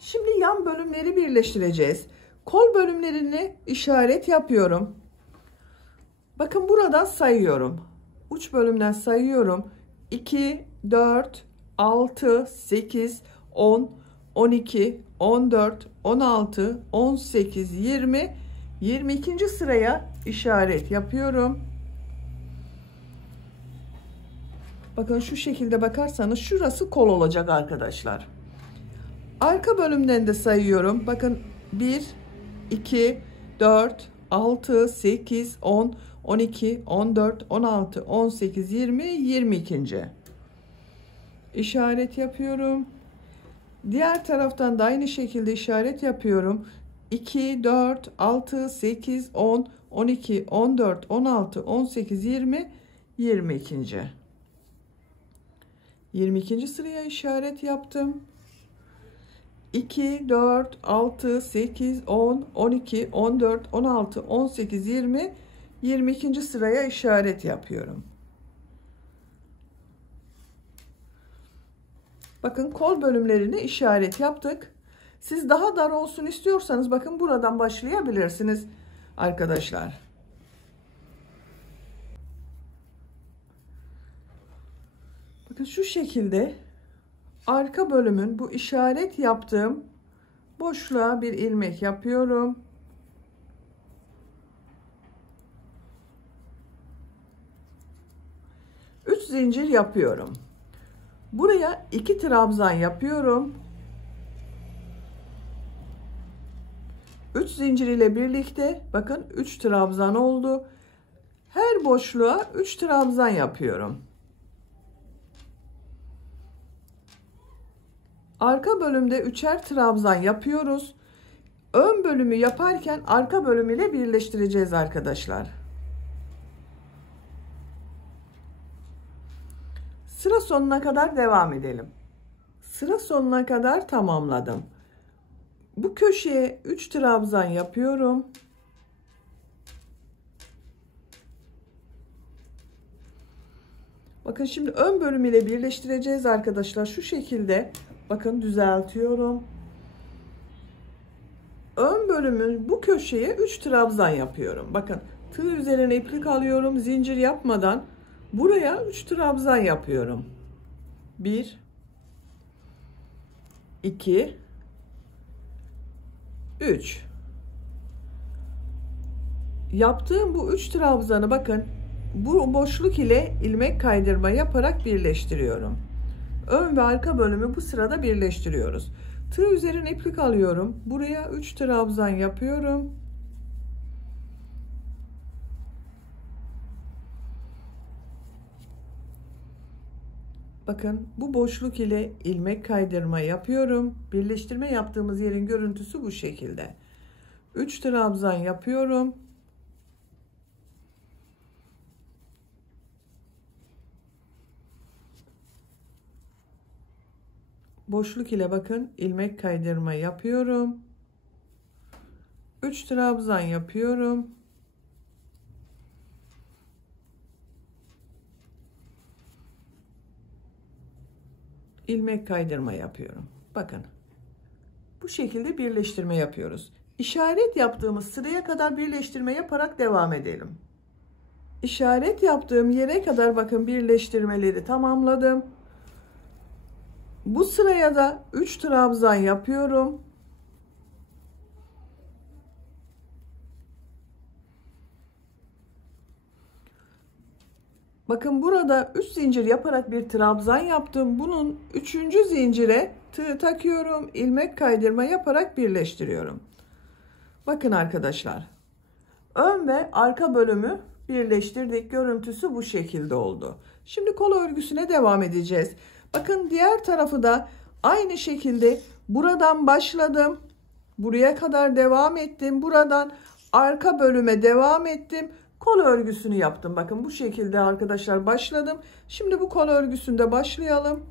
Şimdi yan bölümleri birleştireceğiz. Kol bölümlerini işaret yapıyorum. Bakın buradan sayıyorum. Uç bölümden sayıyorum. 2, 4, 6, 8, 10, 12, 14, 16, 18, 20, 22. sıraya işaret yapıyorum. Bakın şu şekilde bakarsanız şurası kol olacak arkadaşlar. Arka bölümden de sayıyorum. Bakın 1, 2, 4, 6, 8, 10, 12, 14, 16, 18, 20, 22. İşaret yapıyorum. Diğer taraftan da aynı şekilde işaret yapıyorum. 2, 4, 6, 8, 10, 12, 14, 16, 18, 20, 22. 22. sıraya işaret yaptım. 2, 4, 6, 8, 10, 12, 14, 16, 18, 20, 22. sıraya işaret yapıyorum. Bakın kol bölümlerini işaret yaptık. Siz daha dar olsun istiyorsanız bakın buradan başlayabilirsiniz arkadaşlar. Bakın şu şekilde arka bölümün bu işaret yaptığım boşluğa bir ilmek yapıyorum. Üç zincir yapıyorum. Buraya 2 trabzan yapıyorum. 3 zincir ile birlikte bakın 3 trabzan oldu. Her boşluğa 3 trabzan yapıyorum. Arka bölümde 3'er trabzan yapıyoruz. Ön bölümü yaparken arka bölümüyle birleştireceğiz arkadaşlar. Sıra sonuna kadar devam edelim. Sıra sonuna kadar tamamladım. Bu köşeye 3 trabzan yapıyorum. Bakın şimdi ön bölümüyle birleştireceğiz arkadaşlar. Şu şekilde bakın düzeltiyorum. Ön bölümün bu köşeye 3 trabzan yapıyorum. Bakın tığ üzerine iplik alıyorum. Zincir yapmadan buraya 3 trabzan yapıyorum. 1, 2, 3. Yaptığım bu 3 trabzanı bakın bu boşluk ile ilmek kaydırma yaparak birleştiriyorum. Ön ve arka bölümü bu sırada birleştiriyoruz. Tığ üzerine iplik alıyorum. Buraya 3 trabzan yapıyorum. Bakın bu boşluk ile ilmek kaydırma yapıyorum. Birleştirme yaptığımız yerin görüntüsü bu şekilde. 3 trabzan yapıyorum. Boşluk ile bakın ilmek kaydırma yapıyorum. 3 trabzan yapıyorum. İlmek kaydırma yapıyorum. Bakın. Bu şekilde birleştirme yapıyoruz. İşaret yaptığımız sıraya kadar birleştirme yaparak devam edelim. İşaret yaptığım yere kadar bakın birleştirmeleri tamamladım. Bu sıraya da 3 trabzan yapıyorum. Bakın burada 3 zincir yaparak bir trabzan yaptım. Bunun 3. zincire tığ takıyorum. İlmek kaydırma yaparak birleştiriyorum. Bakın arkadaşlar. Ön ve arka bölümü birleştirdik. Görüntüsü bu şekilde oldu. Şimdi kol örgüsüne devam edeceğiz. Bakın diğer tarafı da aynı şekilde buradan başladım. Buraya kadar devam ettim. Buradan arka bölüme devam ettim. Kol örgüsünü yaptım. Bakın bu şekilde arkadaşlar başladım. Şimdi bu kol örgüsünde başlayalım.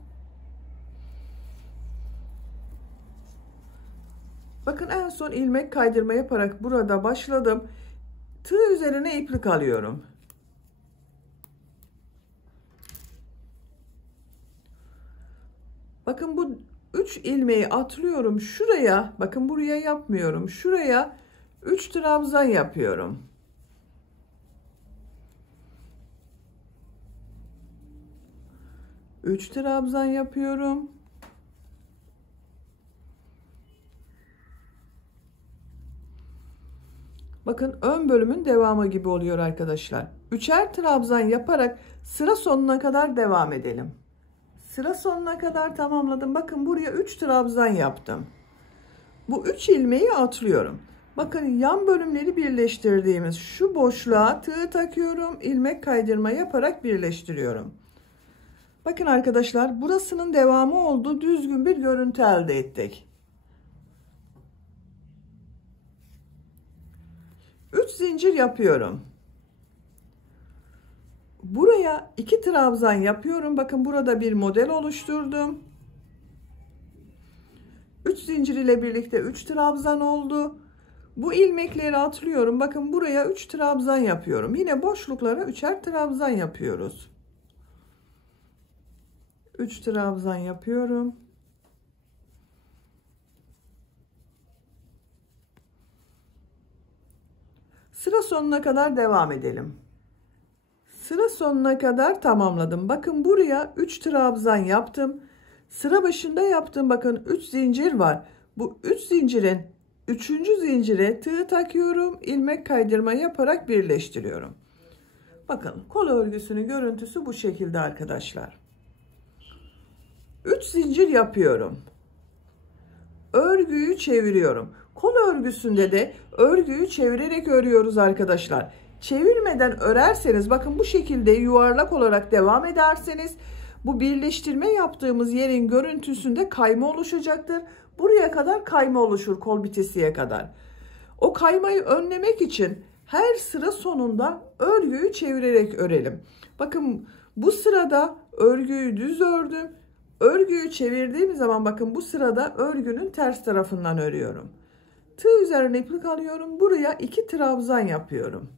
Bakın en son ilmek kaydırma yaparak burada başladım. Tığ üzerine iplik alıyorum. Bakın bu 3 ilmeği atlıyorum şuraya. Bakın buraya yapmıyorum. Şuraya 3 trabzan yapıyorum. Üç trabzan yapıyorum. Bakın ön bölümün devamı gibi oluyor arkadaşlar. Üçer trabzan yaparak sıra sonuna kadar devam edelim. Sıra sonuna kadar tamamladım. Bakın buraya 3 trabzan yaptım. Bu 3 ilmeği atlıyorum. Bakın yan bölümleri birleştirdiğimiz şu boşluğa tığ takıyorum. İlmek kaydırma yaparak birleştiriyorum. Bakın arkadaşlar burasının devamı oldu. Düzgün bir görüntü elde ettik. 3 zincir yapıyorum. Buraya 2 trabzan yapıyorum. Bakın burada bir model oluşturdum. 3 zincir ile birlikte 3 trabzan oldu. Bu ilmekleri atlıyorum. Bakın buraya 3 trabzan yapıyorum. Yine boşluklara 3'er trabzan yapıyoruz. 3 trabzan yapıyorum. Sıra sonuna kadar devam edelim. Sıra sonuna kadar tamamladım. Bakın buraya 3 trabzan yaptım. Sıra başında yaptım. Bakın 3 zincir var. Bu 3 zincirin 3. zincire tığ takıyorum. İlmek kaydırma yaparak birleştiriyorum. Bakın kol örgüsünün görüntüsü bu şekilde arkadaşlar. 3 zincir yapıyorum. Örgüyü çeviriyorum. Kol örgüsünde de örgüyü çevirerek örüyoruz arkadaşlar. Çevirmeden örerseniz bakın bu şekilde yuvarlak olarak devam ederseniz bu birleştirme yaptığımız yerin görüntüsünde kayma oluşacaktır. Buraya kadar kayma oluşur kol bitesiye kadar. O kaymayı önlemek için her sıra sonunda örgüyü çevirerek örelim. Bakın bu sırada örgüyü düz ördüm. Örgüyü çevirdiğim zaman bakın bu sırada örgünün ters tarafından örüyorum. Tığ üzerine iplik alıyorum. Buraya 2 trabzan yapıyorum.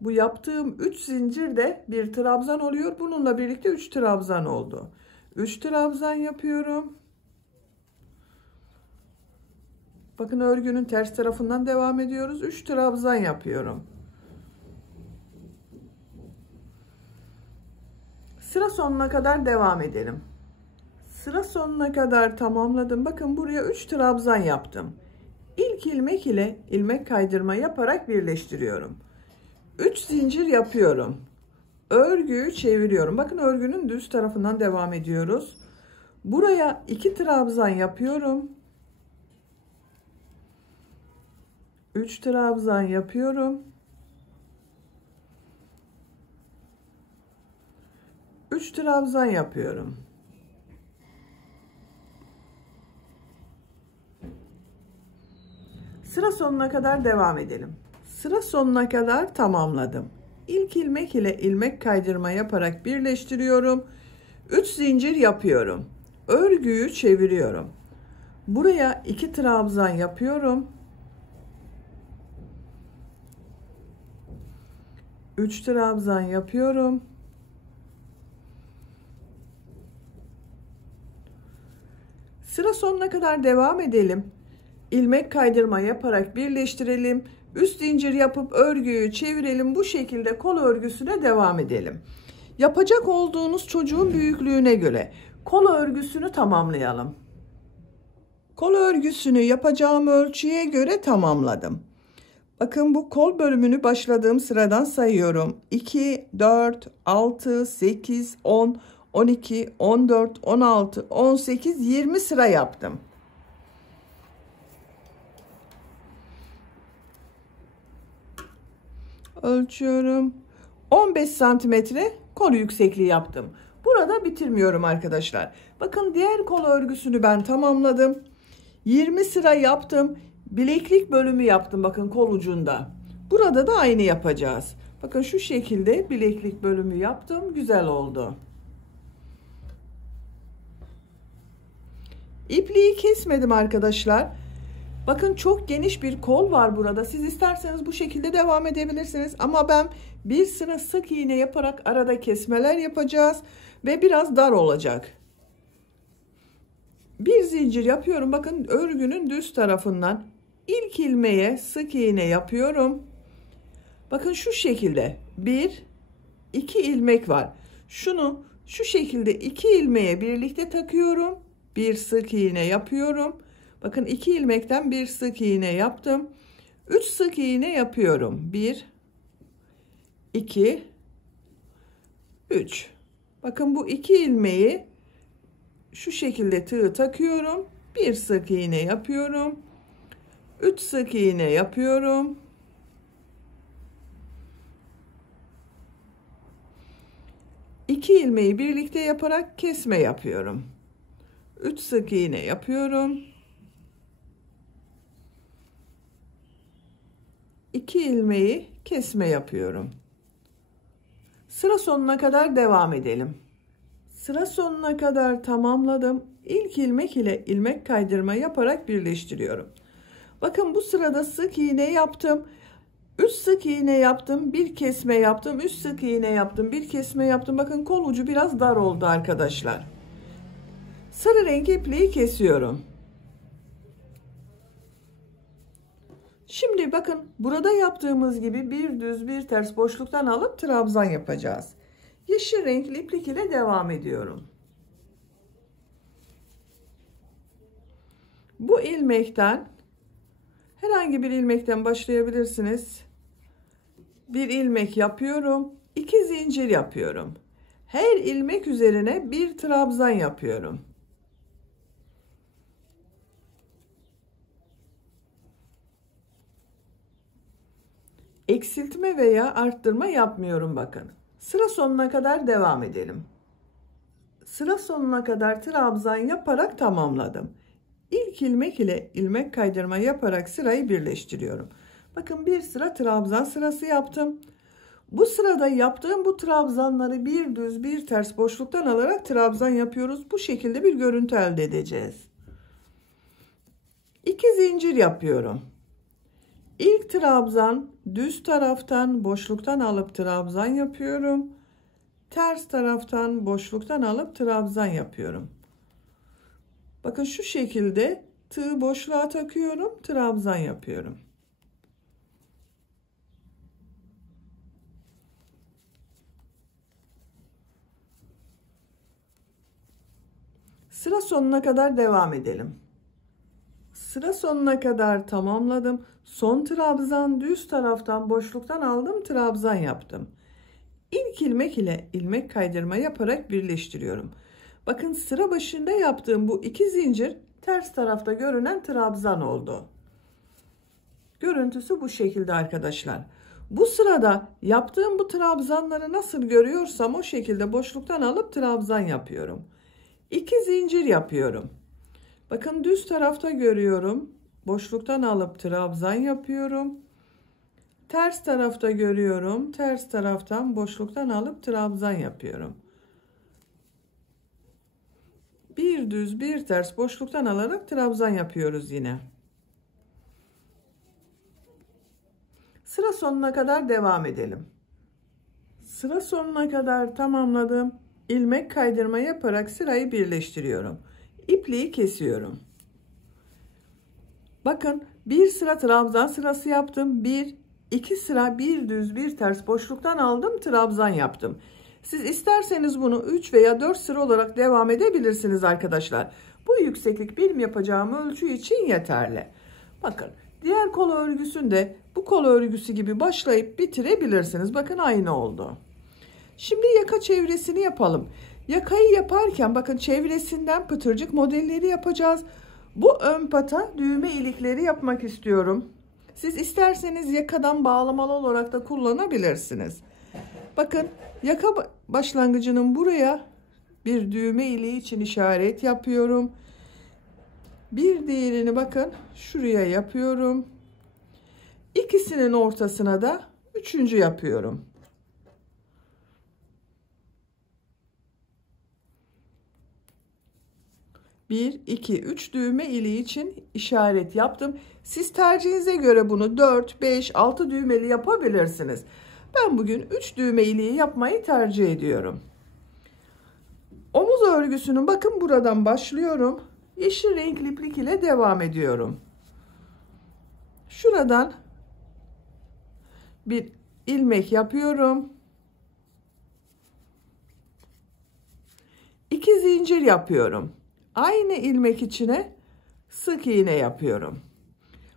Bu yaptığım 3 zincir de bir trabzan oluyor. Bununla birlikte 3 trabzan oldu. 3 trabzan yapıyorum. Bakın örgünün ters tarafından devam ediyoruz. 3 trabzan yapıyorum. Sıra sonuna kadar devam edelim. Sıra sonuna kadar tamamladım. Bakın buraya 3 trabzan yaptım. İlk ilmek ile ilmek kaydırma yaparak birleştiriyorum. 3 zincir yapıyorum. Örgüyü çeviriyorum. Bakın örgünün düz tarafından devam ediyoruz. Buraya 2 trabzan yapıyorum. 3 trabzan yapıyorum. 3 trabzan yapıyorum. Sıra sonuna kadar devam edelim. Sıra sonuna kadar tamamladım. İlk ilmek ile ilmek kaydırma yaparak birleştiriyorum. 3 zincir yapıyorum. Örgüyü çeviriyorum. Buraya 2 trabzan yapıyorum. 3 trabzan yapıyorum. Sıra sonuna kadar devam edelim. İlmek kaydırma yaparak birleştirelim. Üst zincir yapıp örgüyü çevirelim. Bu şekilde kol örgüsüne devam edelim. Yapacak olduğunuz çocuğun büyüklüğüne göre kol örgüsünü tamamlayalım. Kol örgüsünü yapacağım ölçüye göre tamamladım. Bakın bu kol bölümünü başladığım sıradan sayıyorum. 2, 4, 6, 8, 10, 12, 14, 16, 18, 20 sıra yaptım. Ölçüyorum. 15 santimetre kol yüksekliği yaptım. Burada bitirmiyorum arkadaşlar. Bakın diğer kol örgüsünü ben tamamladım. 20 sıra yaptım. Bileklik bölümü yaptım bakın kol ucunda. Burada da aynı yapacağız. Bakın şu şekilde bileklik bölümü yaptım. Güzel oldu. İpliği kesmedim arkadaşlar. Bakın çok geniş bir kol var burada. Siz isterseniz bu şekilde devam edebilirsiniz. Ama ben bir sıra sık iğne yaparak arada kesmeler yapacağız. Ve biraz dar olacak. Bir zincir yapıyorum. Bakın örgünün düz tarafından ilk ilmeğe sık iğne yapıyorum. Bakın şu şekilde 1 2 ilmek var. Şunu şu şekilde 2 ilmeğe birlikte takıyorum. Bir sık iğne yapıyorum. Bakın 2 ilmekten bir sık iğne yaptım. 3 sık iğne yapıyorum. 1 2 3. Bakın bu 2 ilmeği şu şekilde tığ takıyorum. Bir sık iğne yapıyorum. 3 sık iğne yapıyorum. 2 ilmeği birlikte yaparak kesme yapıyorum. 3 sık iğne yapıyorum. 2 ilmeği kesme yapıyorum. Sıra sonuna kadar devam edelim. Sıra sonuna kadar tamamladım. İlk ilmek ile ilmek kaydırma yaparak birleştiriyorum. Bakın bu sırada sık iğne yaptım. 3 sık iğne yaptım, bir kesme yaptım, 3 sık iğne yaptım, bir kesme yaptım. Bakın kol ucu biraz dar oldu arkadaşlar. Sarı renk ipliği kesiyorum. Şimdi bakın burada yaptığımız gibi bir düz bir ters boşluktan alıp trabzan yapacağız. Yeşil renkli iplik ile devam ediyorum. Bu ilmekten herhangi bir ilmekten başlayabilirsiniz. Bir ilmek yapıyorum. 2 zincir yapıyorum. Her ilmek üzerine bir trabzan yapıyorum. Eksiltme veya arttırma yapmıyorum bakın. Sıra sonuna kadar devam edelim. Sıra sonuna kadar trabzan yaparak tamamladım. İlk ilmek ile ilmek kaydırma yaparak sırayı birleştiriyorum. Bakın bir sıra trabzan sırası yaptım. Bu sırada yaptığım bu trabzanları bir düz bir ters boşluktan alarak trabzan yapıyoruz. Bu şekilde bir görüntü elde edeceğiz. 2 zincir yapıyorum. İlk trabzan düz taraftan boşluktan alıp trabzan yapıyorum. Ters taraftan boşluktan alıp trabzan yapıyorum. Bakın şu şekilde tığ boşluğa takıyorum, trabzan yapıyorum. Sıra sonuna kadar devam edelim. Sıra sonuna kadar tamamladım. Son trabzan düz taraftan boşluktan aldım, trabzan yaptım. İlk ilmek ile ilmek kaydırma yaparak birleştiriyorum. Bakın sıra başında yaptığım bu 2 zincir ters tarafta görünen trabzan oldu. Görüntüsü bu şekilde arkadaşlar. Bu sırada yaptığım bu trabzanları nasıl görüyorsam o şekilde boşluktan alıp trabzan yapıyorum. 2 zincir yapıyorum. Bakın düz tarafta görüyorum. Boşluktan alıp trabzan yapıyorum. Ters tarafta görüyorum. Ters taraftan boşluktan alıp trabzan yapıyorum. Bir düz bir ters boşluktan alarak trabzan yapıyoruz yine. Sıra sonuna kadar devam edelim. Sıra sonuna kadar tamamladım. İlmek kaydırma yaparak sırayı birleştiriyorum. İpliği kesiyorum. Bakın bir sıra trabzan sırası yaptım. 1 2 sıra bir düz bir ters boşluktan aldım, trabzan yaptım. Siz isterseniz bunu 3 veya 4 sıra olarak devam edebilirsiniz arkadaşlar. Bu yükseklik benim yapacağım ölçü için yeterli. Bakın diğer kol örgüsünde bu kol örgüsü gibi başlayıp bitirebilirsiniz. Bakın aynı oldu. Şimdi yaka çevresini yapalım. Yakayı yaparken bakın çevresinden pıtırcık modelleri yapacağız. Bu ön pata düğme ilikleri yapmak istiyorum. Siz isterseniz yakadan bağlamalı olarak da kullanabilirsiniz. Bakın yaka başlangıcının buraya bir düğme iliği için işaret yapıyorum. Bir diğerini bakın şuraya yapıyorum. İkisinin ortasına da üçüncü yapıyorum. 1, 2, 3 düğme iliği için işaret yaptım. Siz tercihinize göre bunu 4, 5, 6 düğmeli yapabilirsiniz. Ben bugün 3 düğme iliği yapmayı tercih ediyorum. Omuz örgüsünün bakın buradan başlıyorum. Yeşil renkli iplik ile devam ediyorum. Şuradan bir ilmek yapıyorum. 2 zincir yapıyorum. Aynı ilmek içine sık iğne yapıyorum.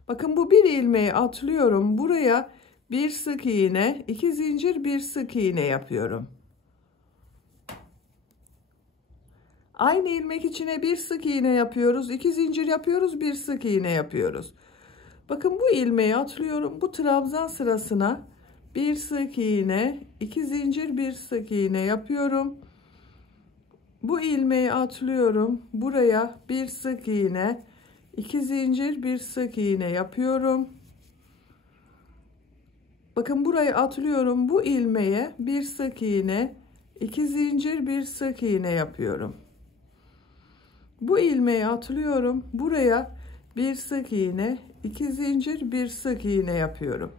Bakın bu bir ilmeği atlıyorum. Buraya bir sık iğne, 2 zincir, bir sık iğne yapıyorum. Aynı ilmek içine bir sık iğne yapıyoruz. 2 zincir yapıyoruz, bir sık iğne yapıyoruz. Bakın bu ilmeği atlıyorum. Bu trabzan sırasına bir sık iğne, 2 zincir, bir sık iğne yapıyorum. Bu ilmeği atlıyorum. Buraya bir sık iğne, 2 zincir, bir sık iğne yapıyorum. Bakın burayı atlıyorum. Bu ilmeğe bir sık iğne, 2 zincir, bir sık iğne yapıyorum. Bu ilmeği atlıyorum. Buraya bir sık iğne, 2 zincir, bir sık iğne yapıyorum.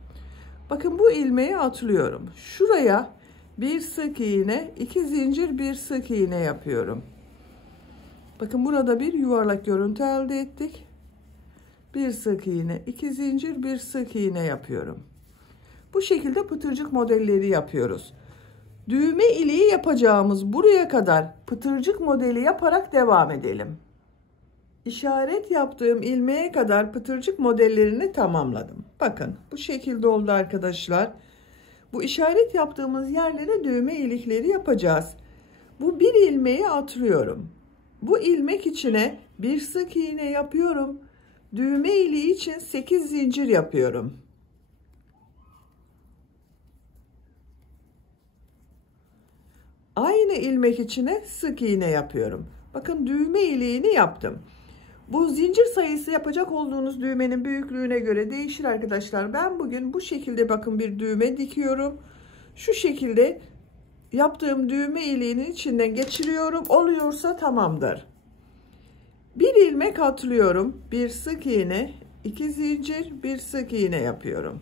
Bakın bu ilmeği atlıyorum. Şuraya bir sık iğne, 2 zincir, bir sık iğne yapıyorum. Bakın burada bir yuvarlak görüntü elde ettik. Bir sık iğne, 2 zincir, bir sık iğne yapıyorum. Bu şekilde pıtırcık modelleri yapıyoruz. Düğme iliği yapacağımız buraya kadar pıtırcık modeli yaparak devam edelim. İşaret yaptığım ilmeğe kadar pıtırcık modellerini tamamladım. Bakın bu şekilde oldu arkadaşlar. Bu işaret yaptığımız yerlere düğme ilikleri yapacağız. Bu bir ilmeği atlıyorum. Bu ilmek içine bir sık iğne yapıyorum. Düğme iliği için 8 zincir yapıyorum. Aynı ilmek içine sık iğne yapıyorum. Bakın düğme iliğini yaptım. Bu zincir sayısı yapacak olduğunuz düğmenin büyüklüğüne göre değişir arkadaşlar. Ben bugün bu şekilde bakın bir düğme dikiyorum. Şu şekilde yaptığım düğme iliğinin içinden geçiriyorum. Oluyorsa tamamdır. Bir ilmek atlıyorum. Bir sık iğne, 2 zincir, bir sık iğne yapıyorum.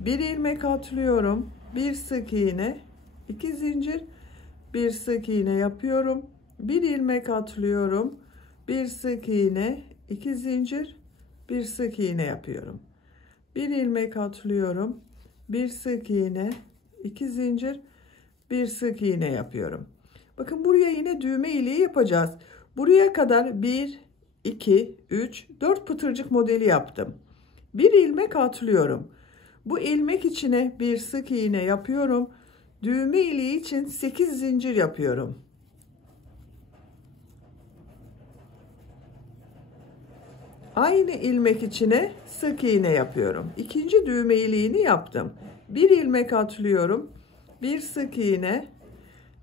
Bir ilmek atlıyorum. Bir sık iğne, 2 zincir, bir sık iğne yapıyorum. Bir ilmek atlıyorum. Bir sık iğne, 2 zincir, bir sık iğne yapıyorum. Bir ilmek atlıyorum. Bir sık iğne, 2 zincir, bir sık iğne yapıyorum. Bakın buraya yine düğme iliği yapacağız. Buraya kadar 1, 2, 3, 4 pıtırcık modeli yaptım. Bir ilmek atlıyorum. Bu ilmek içine bir sık iğne yapıyorum. Düğme iliği için 8 zincir yapıyorum. Aynı ilmek içine sık iğne yapıyorum. İkinci düğme iliğini yaptım. Bir ilmek atlıyorum. Bir sık iğne,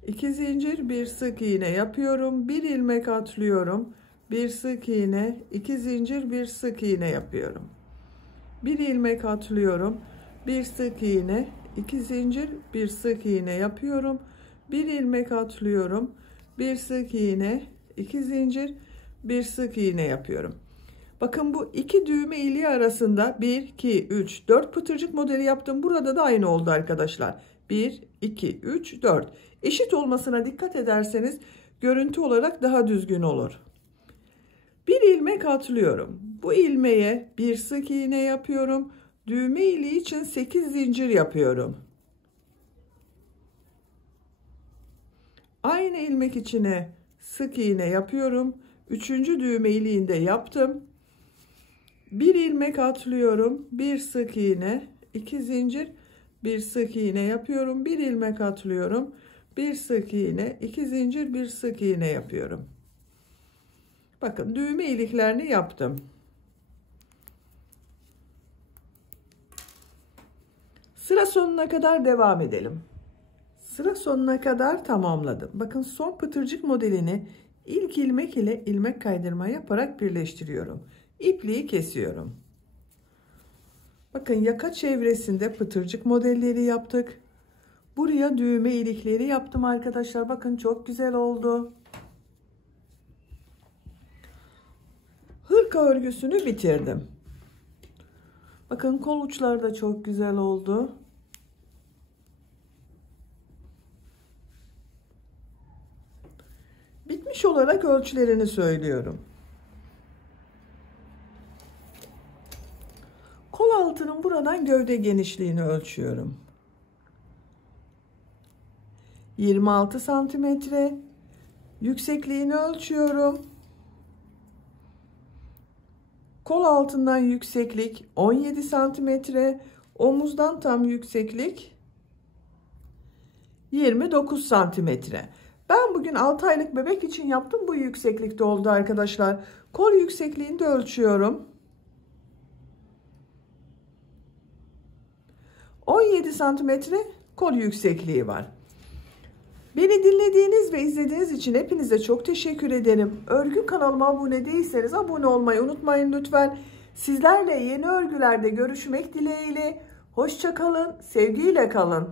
2 zincir, bir sık iğne yapıyorum. Bir ilmek atlıyorum. Bir sık iğne, 2 zincir, bir sık iğne yapıyorum. Bir ilmek atlıyorum. Bir sık iğne, 2 zincir, bir sık iğne yapıyorum. Bir ilmek atlıyorum. Bir sık iğne, 2 zincir, bir sık iğne yapıyorum. Bakın bu iki düğme iliği arasında 1, 2, 3, 4 pıtırcık modeli yaptım. Burada da aynı oldu arkadaşlar. 1, 2, 3, 4. Eşit olmasına dikkat ederseniz görüntü olarak daha düzgün olur. Bir ilmek atlıyorum. Bu ilmeğe bir sık iğne yapıyorum. Düğme iliği için 8 zincir yapıyorum. Aynı ilmek içine sık iğne yapıyorum. Üçüncü düğme iliğinde yaptım. Bir ilmek atlıyorum. Bir sık iğne, 2 zincir, bir sık iğne yapıyorum. Bir ilmek atlıyorum. Bir sık iğne, 2 zincir, bir sık iğne yapıyorum. Bakın düğme iliklerini yaptım. Sıra sonuna kadar devam edelim. Sıra sonuna kadar tamamladım. Bakın son pıtırcık modelini ilk ilmek ile ilmek kaydırma yaparak birleştiriyorum. İpliği kesiyorum. Bakın yaka çevresinde pıtırcık modelleri yaptık. Buraya düğme ilikleri yaptım arkadaşlar. Bakın çok güzel oldu. hırka örgüsünü bitirdim. Bakın kol uçları da çok güzel oldu. Bitmiş olarak ölçülerini söylüyorum. Kol altının buradan gövde genişliğini ölçüyorum. 26 santimetre. Yüksekliğini ölçüyorum. Kol altından yükseklik 17 santimetre. Omuzdan tam yükseklik 29 santimetre. Ben bugün 6 aylık bebek için yaptım. Bu yükseklikte oldu arkadaşlar. Kol yüksekliğini de ölçüyorum. 17 santimetre kol yüksekliği var. Beni dinlediğiniz ve izlediğiniz için hepinize çok teşekkür ederim. Örgü kanalıma abone değilseniz abone olmayı unutmayın lütfen. Sizlerle yeni örgülerde görüşmek dileğiyle. Hoşça kalın, sevgiyle kalın.